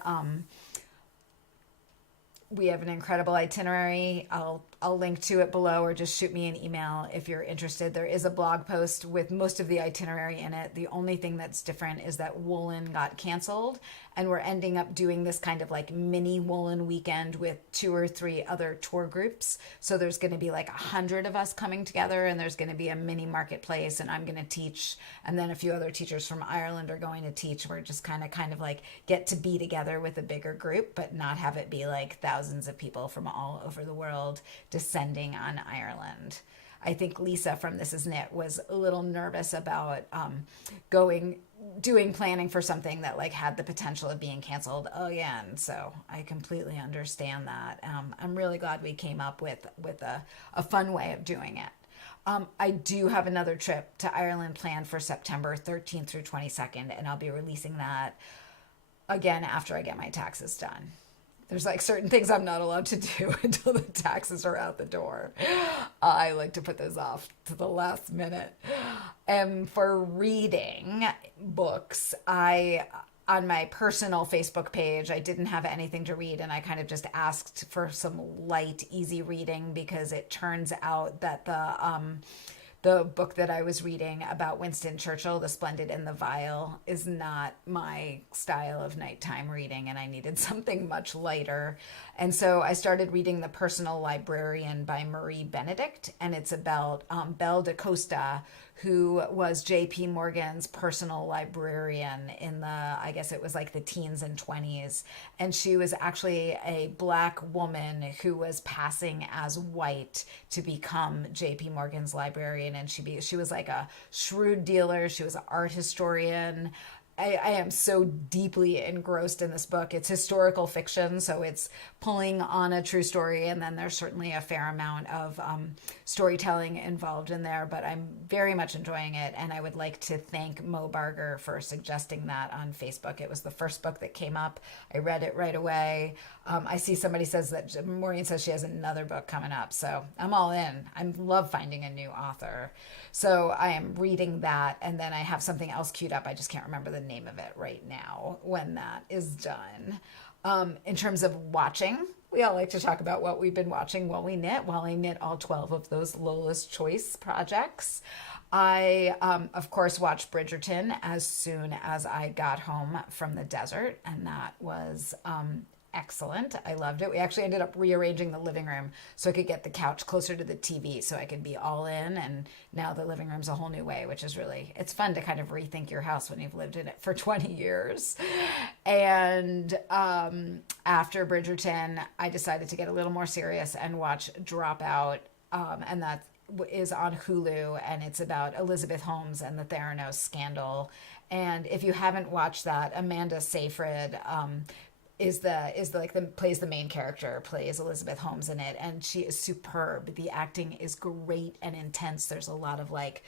we have an incredible itinerary. I'll link to it below, or just shoot me an email if you're interested. There is a blog post with most of the itinerary in it. The only thing that's different is that Woolen got canceled, and we're ending up doing this kind of like mini Woolen weekend with 2 or 3 other tour groups. So there's going to be like 100 of us coming together, and there's going to be a mini marketplace, and I'm going to teach, and then a few other teachers from Ireland are going to teach. We're just kind of like get to be together with a bigger group, but not have it be like thousands of people from all over the world descending on Ireland. I think Lisa from This Is Knit was a little nervous about doing planning for something that like had the potential of being canceled again. So I completely understand that. I'm really glad we came up with a fun way of doing it. I do have another trip to Ireland planned for September 13th through 22nd, and I'll be releasing that again after I get my taxes done. There's like certain things I'm not allowed to do until the taxes are out the door. I like to put those off to the last minute. And for reading books, on my personal Facebook page, I didn't have anything to read, and I kind of just asked for some light, easy reading, because it turns out that the book that I was reading about Winston Churchill, The Splendid and the Vile, is not my style of nighttime reading, and I needed something much lighter. And so I started reading The Personal Librarian by Marie Benedict, and it's about Belle de Costa, who was J.P. Morgan's personal librarian in the, I guess it was like the teens and 20s. And she was actually a Black woman who was passing as white to become J.P. Morgan's librarian. And she was like a shrewd dealer. She was an art historian. I am so deeply engrossed in this book. It's historical fiction, so it's pulling on a true story, and then there's certainly a fair amount of storytelling involved in there, but I'm very much enjoying it, and I would like to thank Mo Barger for suggesting that on Facebook. It was the first book that came up. I read it right away. I see somebody says that Maureen says she has another book coming up, so I'm all in. I love finding a new author. So I am reading that, and then I have something else queued up. I just can't remember the name of it right now when that is done. In terms of watching, we all like to talk about what we've been watching while we knit, while I knit all 12 of those Lola's Choice projects. I, of course, watched Bridgerton as soon as I got home from the desert, and that was excellent. I loved it. We actually ended up rearranging the living room so I could get the couch closer to the TV so I could be all in. And now the living room's a whole new way, which is really, it's fun to kind of rethink your house when you've lived in it for 20 years. And after Bridgerton, I decided to get a little more serious and watch Dropout. And that is on Hulu, and it's about Elizabeth Holmes and the Theranos scandal. And if you haven't watched that, Amanda Seyfried plays the main character, plays Elizabeth Holmes in it, and she is superb. The acting is great and intense. There's a lot of like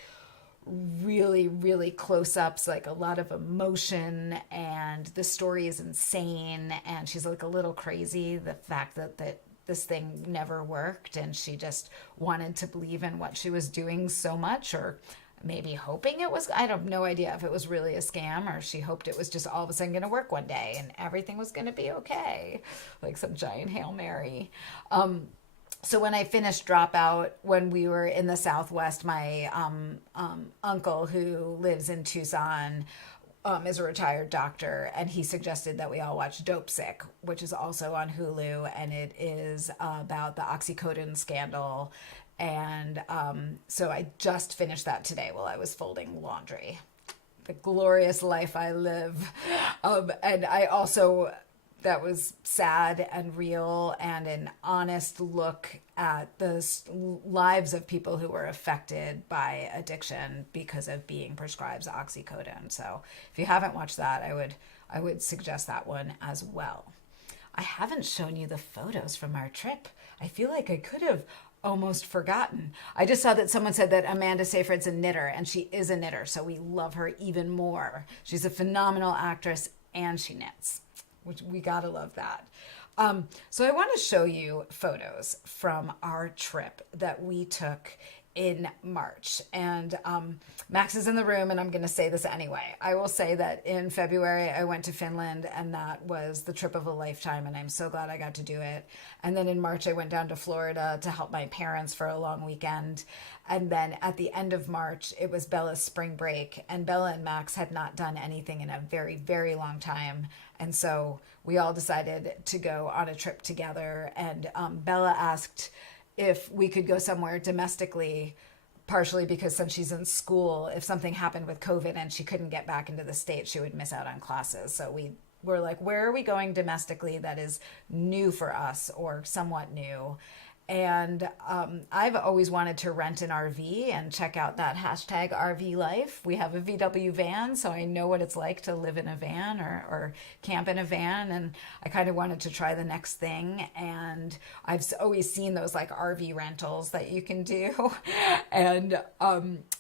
really, really close-ups, like a lot of emotion, and the story is insane, and she's like a little crazy. The fact that this thing never worked, and she just wanted to believe in what she was doing so much, or maybe hoping it was, I have no idea if it was really a scam, or she hoped it was just all of a sudden going to work one day and everything was going to be okay, like some giant Hail Mary. So when I finished Dropout, when we were in the Southwest, my uncle who lives in Tucson is a retired doctor, and he suggested that we all watch Dope Sick, which is also on Hulu, and it is about the oxycodone scandal. And so I just finished that today while I was folding laundry. The glorious life I live. And I also, that was sad and real and an honest look at the lives of people who were affected by addiction because of being prescribed oxycodone. So if you haven't watched that, I would suggest that one as well. I haven't shown you the photos from our trip. I feel like I could have almost forgotten. I just saw that someone said that Amanda Seyfried's a knitter, and she is a knitter, so we love her even more. She's a phenomenal actress, and she knits, which we gotta love that. So I want to show you photos from our trip that we took in March. And Max is in the room, and I'm going to say this anyway. I will say that in February, I went to Finland, and that was the trip of a lifetime, and I'm so glad I got to do it. And then in March, I went down to Florida to help my parents for a long weekend. And then at the end of March, it was Bella's spring break, and Bella and Max had not done anything in a very, very long time. And so we all decided to go on a trip together, and Bella asked if we could go somewhere domestically, partially because since she's in school, if something happened with COVID and she couldn't get back into the States, she would miss out on classes. So we were like, where are we going domestically that is new for us or somewhat new? And I've always wanted to rent an RV and check out that hashtag RV life. We have a VW van, so I know what it's like to live in a van or camp in a van. And I kind of wanted to try the next thing. And I've always seen those like RV rentals that you can do. And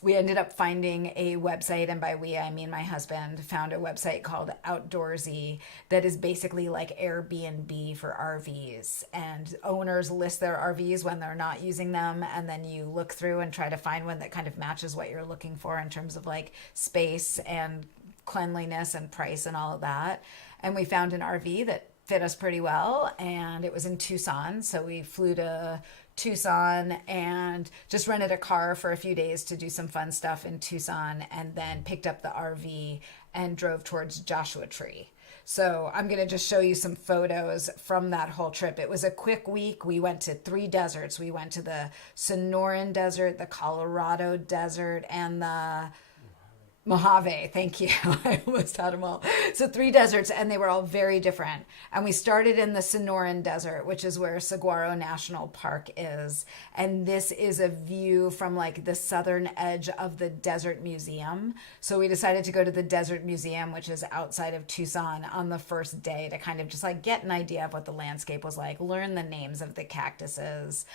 we ended up finding a website, and by we, I mean my husband, found a website called Outdoorsy that is basically like Airbnb for RVs. And owners list their RVs when they're not using them, and then you look through and try to find one that kind of matches what you're looking for in terms of like space and cleanliness and price and all of that. And we found an RV that fit us pretty well, and it was in Tucson, so we flew to Tucson and just rented a car for a few days to do some fun stuff in Tucson, and then picked up the RV and drove towards Joshua Tree. So I'm going to just show you some photos from that whole trip. It was a quick week. We went to 3 deserts. We went to the Sonoran Desert, the Colorado Desert, and the Mojave, thank you. I almost had them all. So 3 deserts, and they were all very different. And we started in the Sonoran Desert, which is where Saguaro National Park is. And this is a view from like the southern edge of the Desert Museum. So we decided to go to the Desert Museum, which is outside of Tucson, on the first day to kind of just like get an idea of what the landscape was like, learn the names of the cactuses.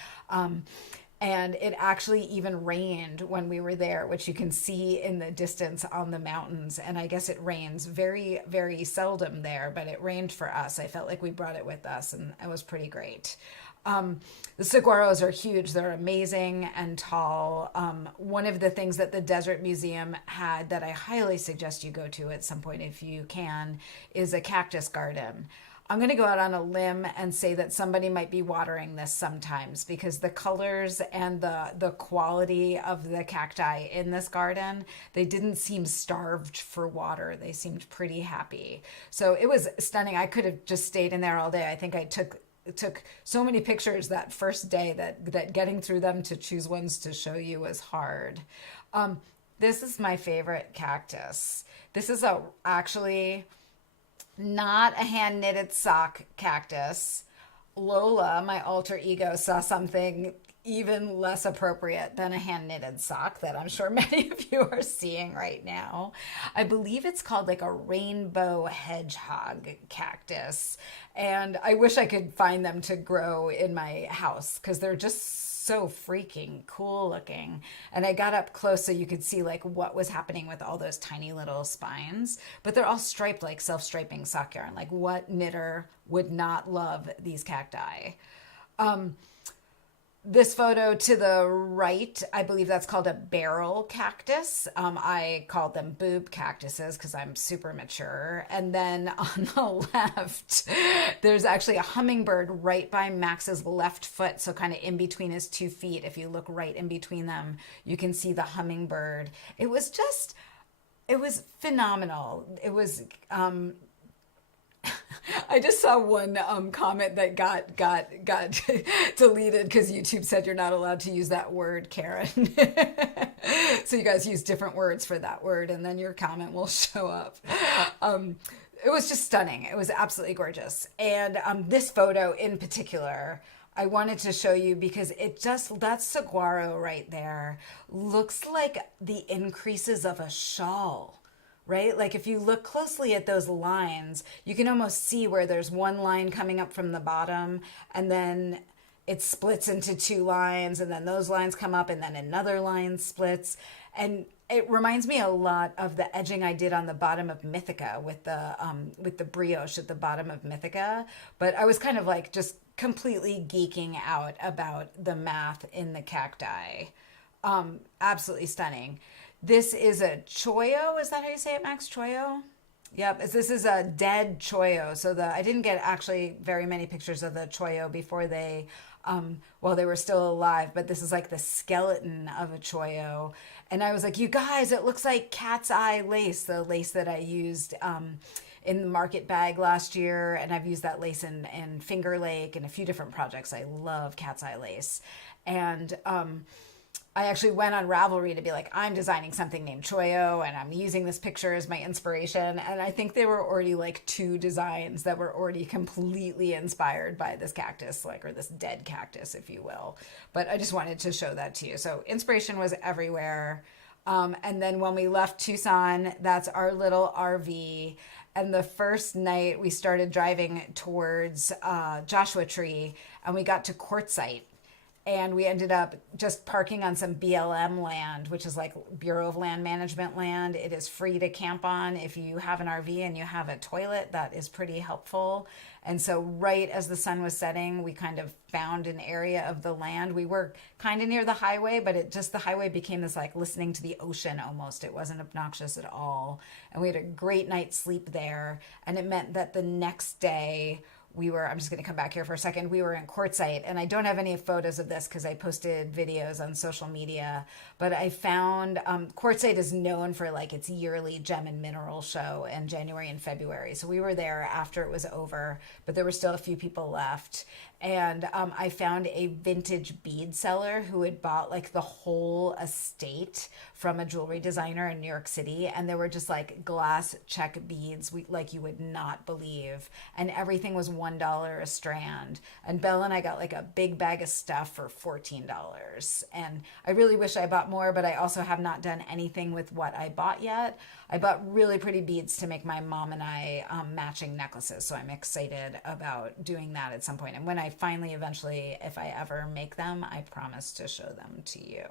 And it actually even rained when we were there, which you can see in the distance on the mountains. And I guess it rains very, very seldom there, but it rained for us. I felt like we brought it with us, and it was pretty great. The saguaros are huge. They're amazing and tall. One of the things that the Desert Museum had that I highly suggest you go to at some point if you can is a cactus garden. I'm going to go out on a limb and say that somebody might be watering this sometimes, because the colors and the quality of the cacti in this garden, they didn't seem starved for water. They seemed pretty happy. So it was stunning. I could have just stayed in there all day. I think I took so many pictures that first day that getting through them to choose ones to show you was hard. This is my favorite cactus. This is actually not a hand knitted sock cactus. Lola, my alter ego, saw something even less appropriate than a hand knitted sock that I'm sure many of you are seeing right now. I believe it's called like a rainbow hedgehog cactus. And I wish I could find them to grow in my house because they're just so freaking cool looking. And I got up close so you could see like what was happening with all those tiny little spines, but they're all striped like self-striping sock yarn. Like what knitter would not love these cacti? This photo to the right, I believe that's called a barrel cactus. I called them boob cactuses because I'm super mature. And then on the left, there's actually a hummingbird right by Max's left foot. So kind of in between his 2 feet. If you look right in between them, you can see the hummingbird. It was phenomenal. It was, I just saw one comment that got deleted because YouTube said you're not allowed to use that word, Karen. So you guys use different words for that word, and then your comment will show up. It was just stunning. It was absolutely gorgeous. And this photo in particular, I wanted to show you because that saguaro right there looks like the increases of a shawl. Right? Like if you look closely at those lines, you can almost see where there's one line coming up from the bottom and then it splits into 2 lines and then those lines come up and then another line splits. And it reminds me a lot of the edging I did on the bottom of Mythica with the brioche at the bottom of Mythica. But I was kind of like just completely geeking out about the math in the cacti. Absolutely stunning. This is a choyo. Is that how you say it, Max? Choyo? Yep. This is a dead choyo. So I didn't get actually very many pictures of the choyo before while they were still alive, but this is like the skeleton of a choyo. And I was like, you guys, it looks like cat's eye lace, the lace that I used in the market bag last year. And I've used that lace in Finger Lake and a few different projects. I love cat's eye lace. And, I actually went on Ravelry to be like, I'm designing something named Choyo and I'm using this picture as my inspiration. And I think there were already like 2 designs that were already completely inspired by this cactus, or this dead cactus, if you will. But I just wanted to show that to you. So inspiration was everywhere. And then when we left Tucson, that's our little RV. And the first night we started driving towards Joshua Tree and we got to Quartzsite. And we ended up just parking on some BLM land, which is like Bureau of Land Management land. It is free to camp on. If you have an RV and you have a toilet, that is pretty helpful. And so right as the sun was setting, we kind of found an area of the land. We were kind of near the highway, but the highway became this like listening to the ocean almost. It wasn't obnoxious at all. And we had a great night's sleep there. And it meant that the next day I'm just going to come back here for a second. We were in Quartzsite, and I don't have any photos of this because I posted videos on social media, but I found Quartzsite is known for like its yearly gem and mineral show in January and February. So we were there after it was over, but there were still a few people left. And I found a vintage bead seller who had bought like the whole estate from a jewelry designer in New York City. And there were just like glass check beads like you would not believe. And everything was $1 a strand. And Belle and I got like a big bag of stuff for $14. And I really wish I bought more, but I also have not done anything with what I bought yet. I bought really pretty beads to make my mom and I matching necklaces. So I'm excited about doing that at some point. And when I finally, eventually, if I ever make them, I promise to show them to you.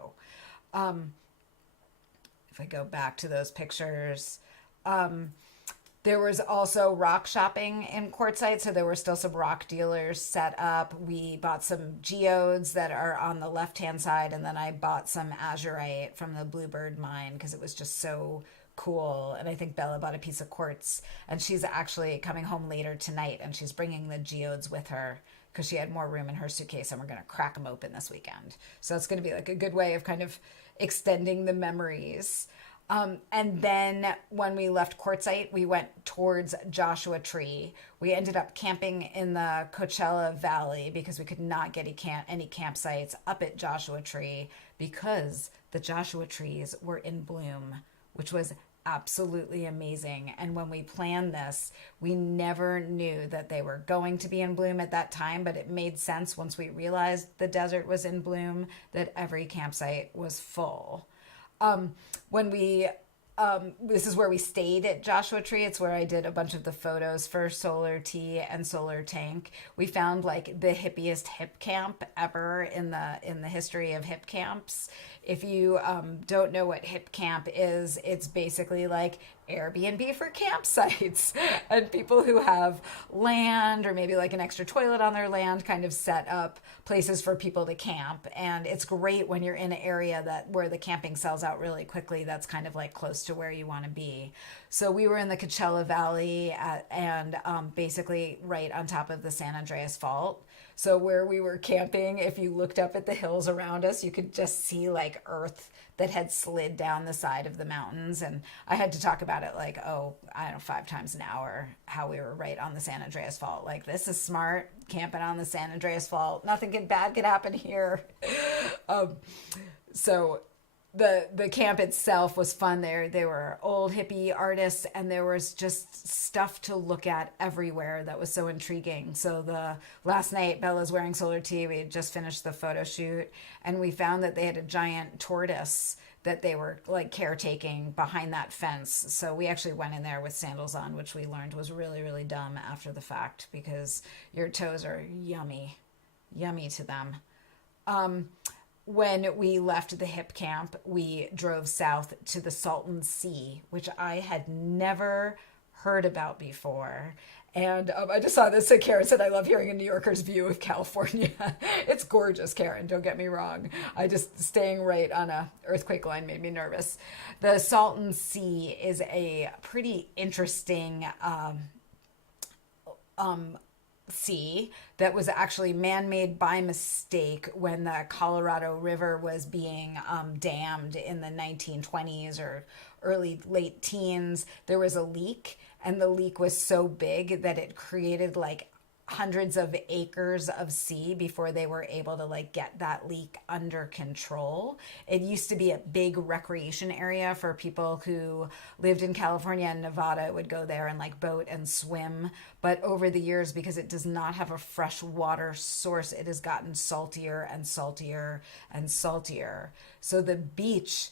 If I go back to those pictures, there was also rock shopping in Quartzsite, so there were still some rock dealers set up. We bought some geodes that are on the left-hand side, and then I bought some azurite from the Bluebird mine because it was just so cool. And I think Bella bought a piece of quartz, and she's actually coming home later tonight, and she's bringing the geodes with her because she had more room in her suitcase, and we're going to crack them open this weekend. So it's going to be like a good way of kind of extending the memories. And then when we left Quartzsite, we went towards Joshua Tree. We ended up camping in the Coachella Valley because we could not get any campsites up at Joshua Tree because the Joshua trees were in bloom, which was absolutely amazing. And when we planned this, we never knew that they were going to be in bloom at that time, but it made sense once we realized the desert was in bloom that every campsite was full. This is where we stayed at Joshua Tree. It's where I did a bunch of the photos for Solar Tea and Solar Tank. We found like the hippiest hip camp ever in the history of hip camps. If you don't know what hip camp is, it's basically like Airbnb for campsites and people who have land or maybe like an extra toilet on their land kind of set up places for people to camp. And it's great when you're in an area where the camping sells out really quickly. That's kind of like close to where you want to be. So we were in the Coachella Valley and basically right on top of the San Andreas Fault. So where we were camping, if you looked up at the hills around us, you could just see like earth that had slid down the side of the mountains. And I had to talk about it like, 5 times an hour, how we were right on the San Andreas Fault. Like, this is smart, camping on the San Andreas Fault. Nothing bad could happen here. So the camp itself was fun. They were old hippie artists, and there was just stuff to look at everywhere that was so intriguing. So the last night, Bella's wearing Solar Tea. We had just finished the photo shoot, and we found that they had a giant tortoise that they were like caretaking behind that fence. So we actually went in there with sandals on, which we learned was really, really dumb after the fact because your toes are yummy to them. When we left the hip camp, we drove south to the Salton Sea, which I had never heard about before. And I just saw this. So Karen said, I love hearing a New Yorker's view of California. It's gorgeous, Karen. Don't get me wrong. Staying right on a earthquake line made me nervous. The Salton Sea is a pretty interesting sea that was actually man-made by mistake when the Colorado River was being dammed in the 1920s or late teens. There was a leak, and the leak was so big that it created like hundreds of acres of sea before they were able to like get that leak under control. It used to be a big recreation area for people who lived in California and Nevada, would go there and like boat and swim. But over the years, because it does not have a fresh water source, it has gotten saltier and saltier and saltier. So the beach,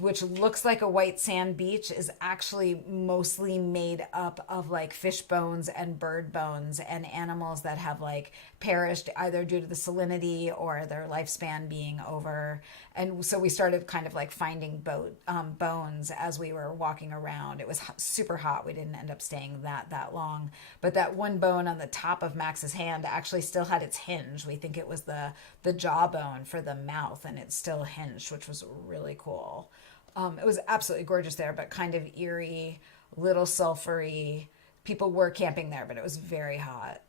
which looks like a white sand beach, is actually mostly made up of like fish bones and bird bones and animals that have like perished either due to the salinity or their lifespan being over. And so we started kind of like finding bones as we were walking around. It was super hot. We didn't end up staying that long. But that one bone on the top of Max's hand actually still had its hinge. We think it was the jawbone for the mouth, and it still hinged, which was really cool. It was absolutely gorgeous there, but kind of eerie, little sulfury. People were camping there, but it was very hot.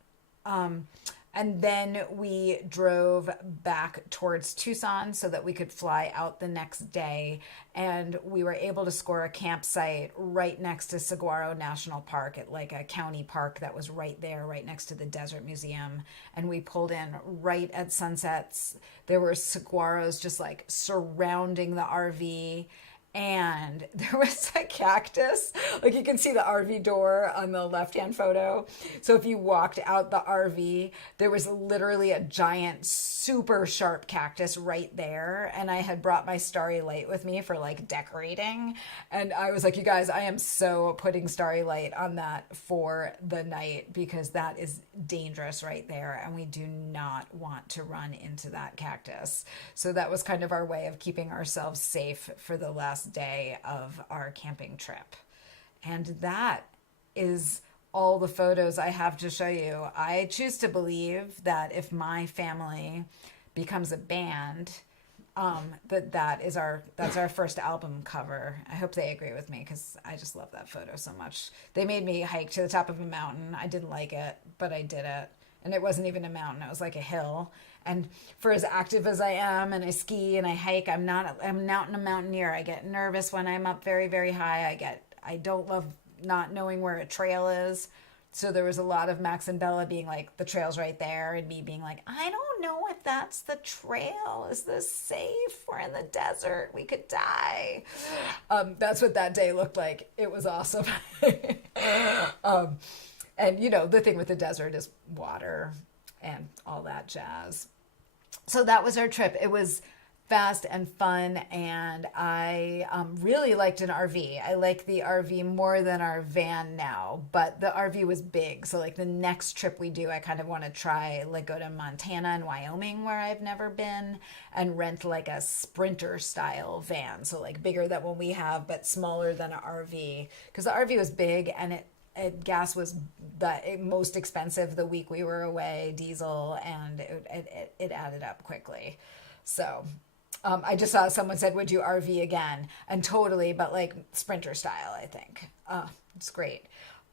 And then we drove back towards Tucson so that we could fly out the next day. And we were able to score a campsite right next to Saguaro National Park at like a county park that was right there, right next to the Desert Museum. And we pulled in right at sunsets. There were saguaros just like surrounding the RV. And there was a cactus. Like you can see the RV door on the left-hand photo. So if you walked out the RV, there was literally a giant, super sharp cactus right there. And I had brought my Starry Light with me for like decorating. And I was like, you guys, I am so putting Starry Light on that for the night because that is dangerous right there. And we do not want to run into that cactus. So that was kind of our way of keeping ourselves safe for the last day of our camping trip. And that is all the photos I have to show you. I choose to believe that if my family becomes a band, that's our first album cover. I hope they agree with me because I just love that photo so much. They made me hike to the top of a mountain. I didn't like it, but I did it. And it wasn't even a mountain. It was like a hill. And for as active as I am and I ski and I hike, I'm not a mountaineer. I get nervous when I'm up very, very high. I don't love not knowing where a trail is. So there was a lot of Max and Bella being like, the trail's right there. And me being like, I don't know if that's the trail. Is this safe? We're in the desert. We could die. That's what that day looked like. It was awesome. And, you know, the thing with the desert is water and all that jazz. So that was our trip. It was fast and fun, and I really liked an RV. I like the RV more than our van now, but the RV was big. So like the next trip we do, I kind of want to try like go to Montana and Wyoming where I've never been and rent like a Sprinter style van. So like bigger than what we have, but smaller than an RV because the RV was big and gas was the most expensive the week we were away, diesel, and it added up quickly. So I just saw someone said, would you RV again? And totally, but like Sprinter style, I think. It's great.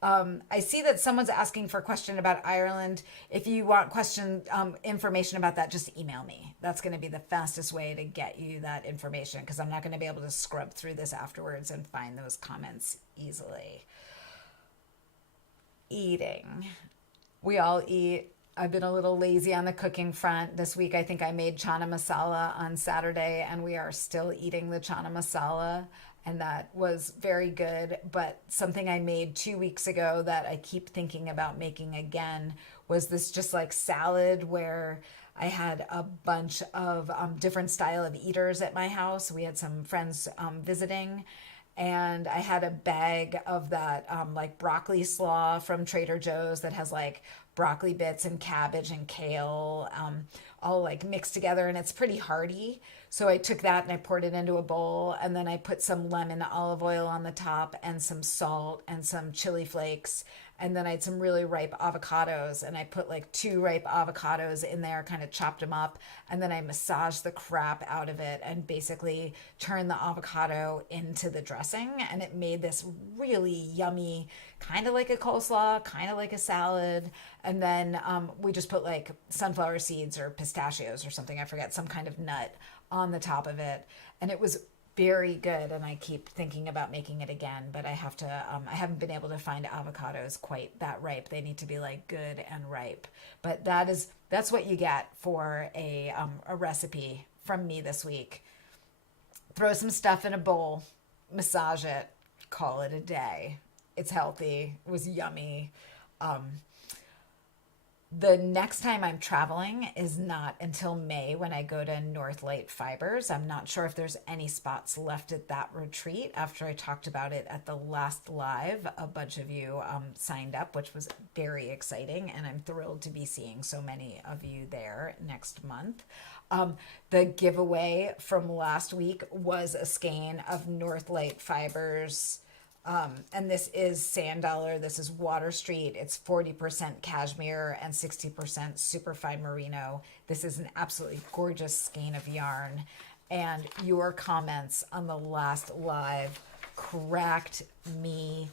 I see that someone's asking for a question about Ireland. If you want information about that, just email me. That's going to be the fastest way to get you that information because I'm not going to be able to scrub through this afterwards and find those comments easily. Eating. We all eat. I've been a little lazy on the cooking front. This week I think I made chana masala on Saturday and we are still eating the chana masala and that was very good. But something I made 2 weeks ago that I keep thinking about making again was this just like salad where I had a bunch of different style of eaters at my house. We had some friends visiting. And I had a bag of that like broccoli slaw from Trader Joe's that has like broccoli bits and cabbage and kale all like mixed together and it's pretty hearty. So I took that and I poured it into a bowl and then I put some lemon olive oil on the top and some salt and some chili flakes. And then I had some really ripe avocados and I put like 2 ripe avocados in there, kind of chopped them up. And then I massaged the crap out of it and basically turned the avocado into the dressing. And it made this really yummy, kind of like a coleslaw, kind of like a salad. And then we just put like sunflower seeds or pistachios or something, I forget, some kind of nut on the top of it. And it was very good, and I keep thinking about making it again, but I have to I haven't been able to find avocados quite that ripe. They need to be like good and ripe. But that's what you get for a recipe from me this week. Throw some stuff in a bowl, massage it, call it a day. It's healthy. It was yummy. The next time I'm traveling is not until May when I go to North Light Fibers. I'm not sure if there's any spots left at that retreat. After I talked about it at the last live, a bunch of you signed up, which was very exciting. And I'm thrilled to be seeing so many of you there next month. The giveaway from last week was a skein of North Light Fibers. And this is Sand Dollar. This is Water Street. It's 40% cashmere and 60% superfine merino. This is an absolutely gorgeous skein of yarn. And your comments on the last live cracked me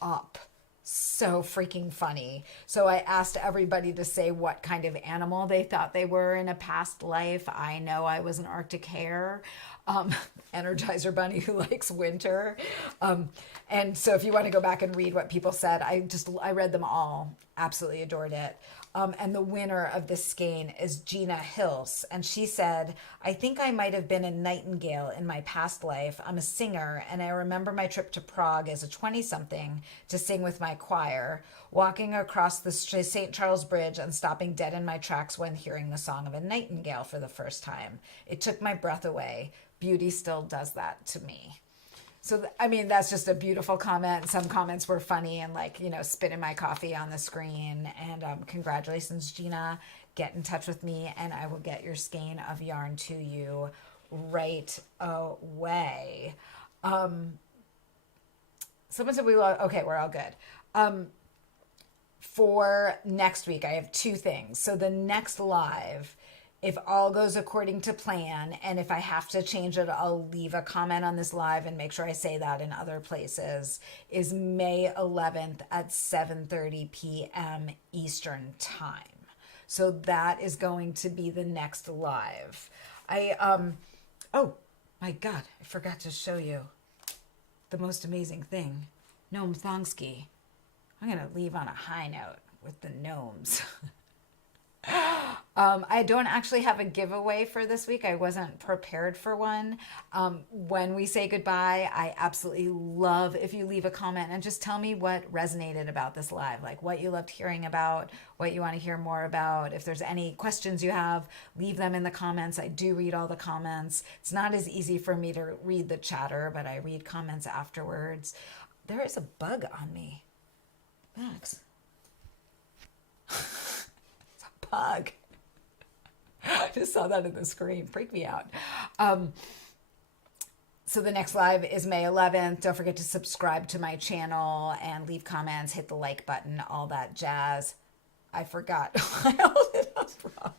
up. So freaking funny. So I asked everybody to say what kind of animal they thought they were in a past life. I know I was an Arctic hare, um, Energizer bunny who likes winter. And so if you want to go back and read what people said, I read them all. Absolutely adored it. And the winner of this skein is Gina Hills. And she said, I think I might have been a nightingale in my past life. I'm a singer, and I remember my trip to Prague as a 20-something to sing with my choir, walking across the St. Charles Bridge and stopping dead in my tracks when hearing the song of a nightingale for the first time. It took my breath away. Beauty still does that to me. So, I mean, that's just a beautiful comment. Some comments were funny and like, spitting my coffee on the screen. And congratulations, Gina. Get in touch with me and I will get your skein of yarn to you right away. Someone said okay, we're all good. For next week, I have two things. So the next live, if all goes according to plan, and if I have to change it, I'll leave a comment on this live and make sure I say that in other places, is May 11th at 7:30 p.m. Eastern Time. So that is going to be the next live. Oh my God, I forgot to show you the most amazing thing. Gnome Thongski. I'm going to leave on a high note with the gnomes. I don't actually have a giveaway for this week. I wasn't prepared for one. When we say goodbye, I absolutely love if you leave a comment and just tell me what resonated about this live, like what you loved hearing about, what you want to hear more about. If there's any questions you have, leave them in the comments. I do read all the comments. It's not as easy for me to read the chatter, but I read comments afterwards. There is a bug on me. Max. Bug. I just saw that in the screen. Freaked me out. So the next live is May 11th. Don't forget to subscribe to my channel and leave comments, hit the like button, all that jazz. I forgot. I held it up wrong.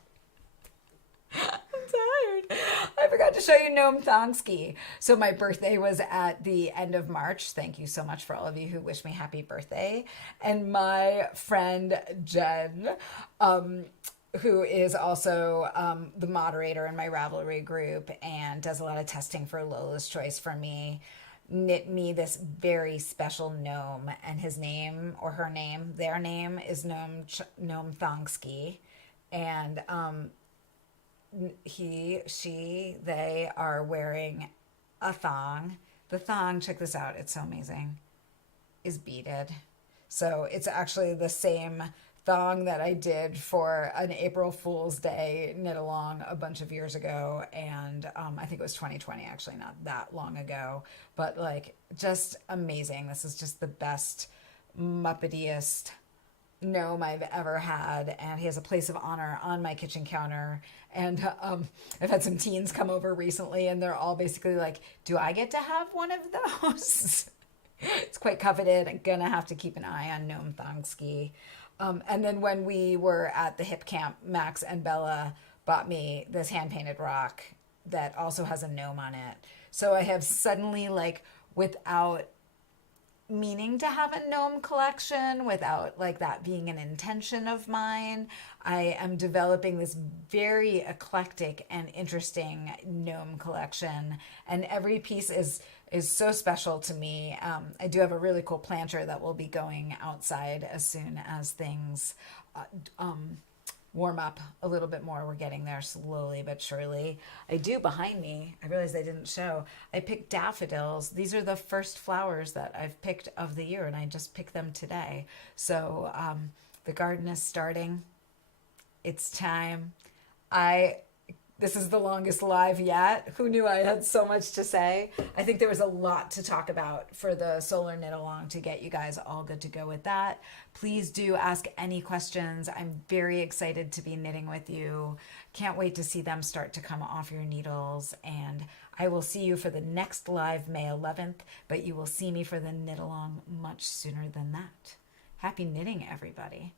I'm tired. I forgot to show you Gnome Thongski. So my birthday was at the end of March. Thank you so much for all of you who wish me happy birthday. And my friend Jen, who is also the moderator in my Ravelry group and does a lot of testing for Lola's Choice for me, knit me this very special gnome, and his name or her name, their name is Gnome Thongski, and they are wearing a thong. The thong, check this out, it's so amazing, is beaded. So it's actually the same thong that I did for an April Fool's Day knit along a bunch of years ago. And I think it was 2020, actually, not that long ago. But like, just amazing. This is just the best, muppetiest gnome I've ever had. And he has a place of honor on my kitchen counter. And I've had some teens come over recently and they're all basically like, do I get to have one of those? It's quite coveted. I'm gonna have to keep an eye on Gnome Thongski. And then when we were at the hip camp, Max and Bella bought me this hand-painted rock that also has a gnome on it. So I have suddenly, like, without meaning to have a gnome collection, without like that being an intention of mine, I am developing this very eclectic and interesting gnome collection. And every piece is so special to me. I do have a really cool planter that will be going outside as soon as things warm up a little bit more. We're getting there slowly but surely. I do behind me, I realized I didn't show, I picked daffodils. These are the first flowers that I've picked of the year, and I just picked them today. So the garden is starting. It's time. This is the longest live yet. Who knew I had so much to say? I think there was a lot to talk about for the solar knit along to get you guys all good to go with that. Please do ask any questions. I'm very excited to be knitting with you. Can't wait to see them start to come off your needles. And I will see you for the next live May 11th, but you will see me for the knit along much sooner than that. Happy knitting, everybody.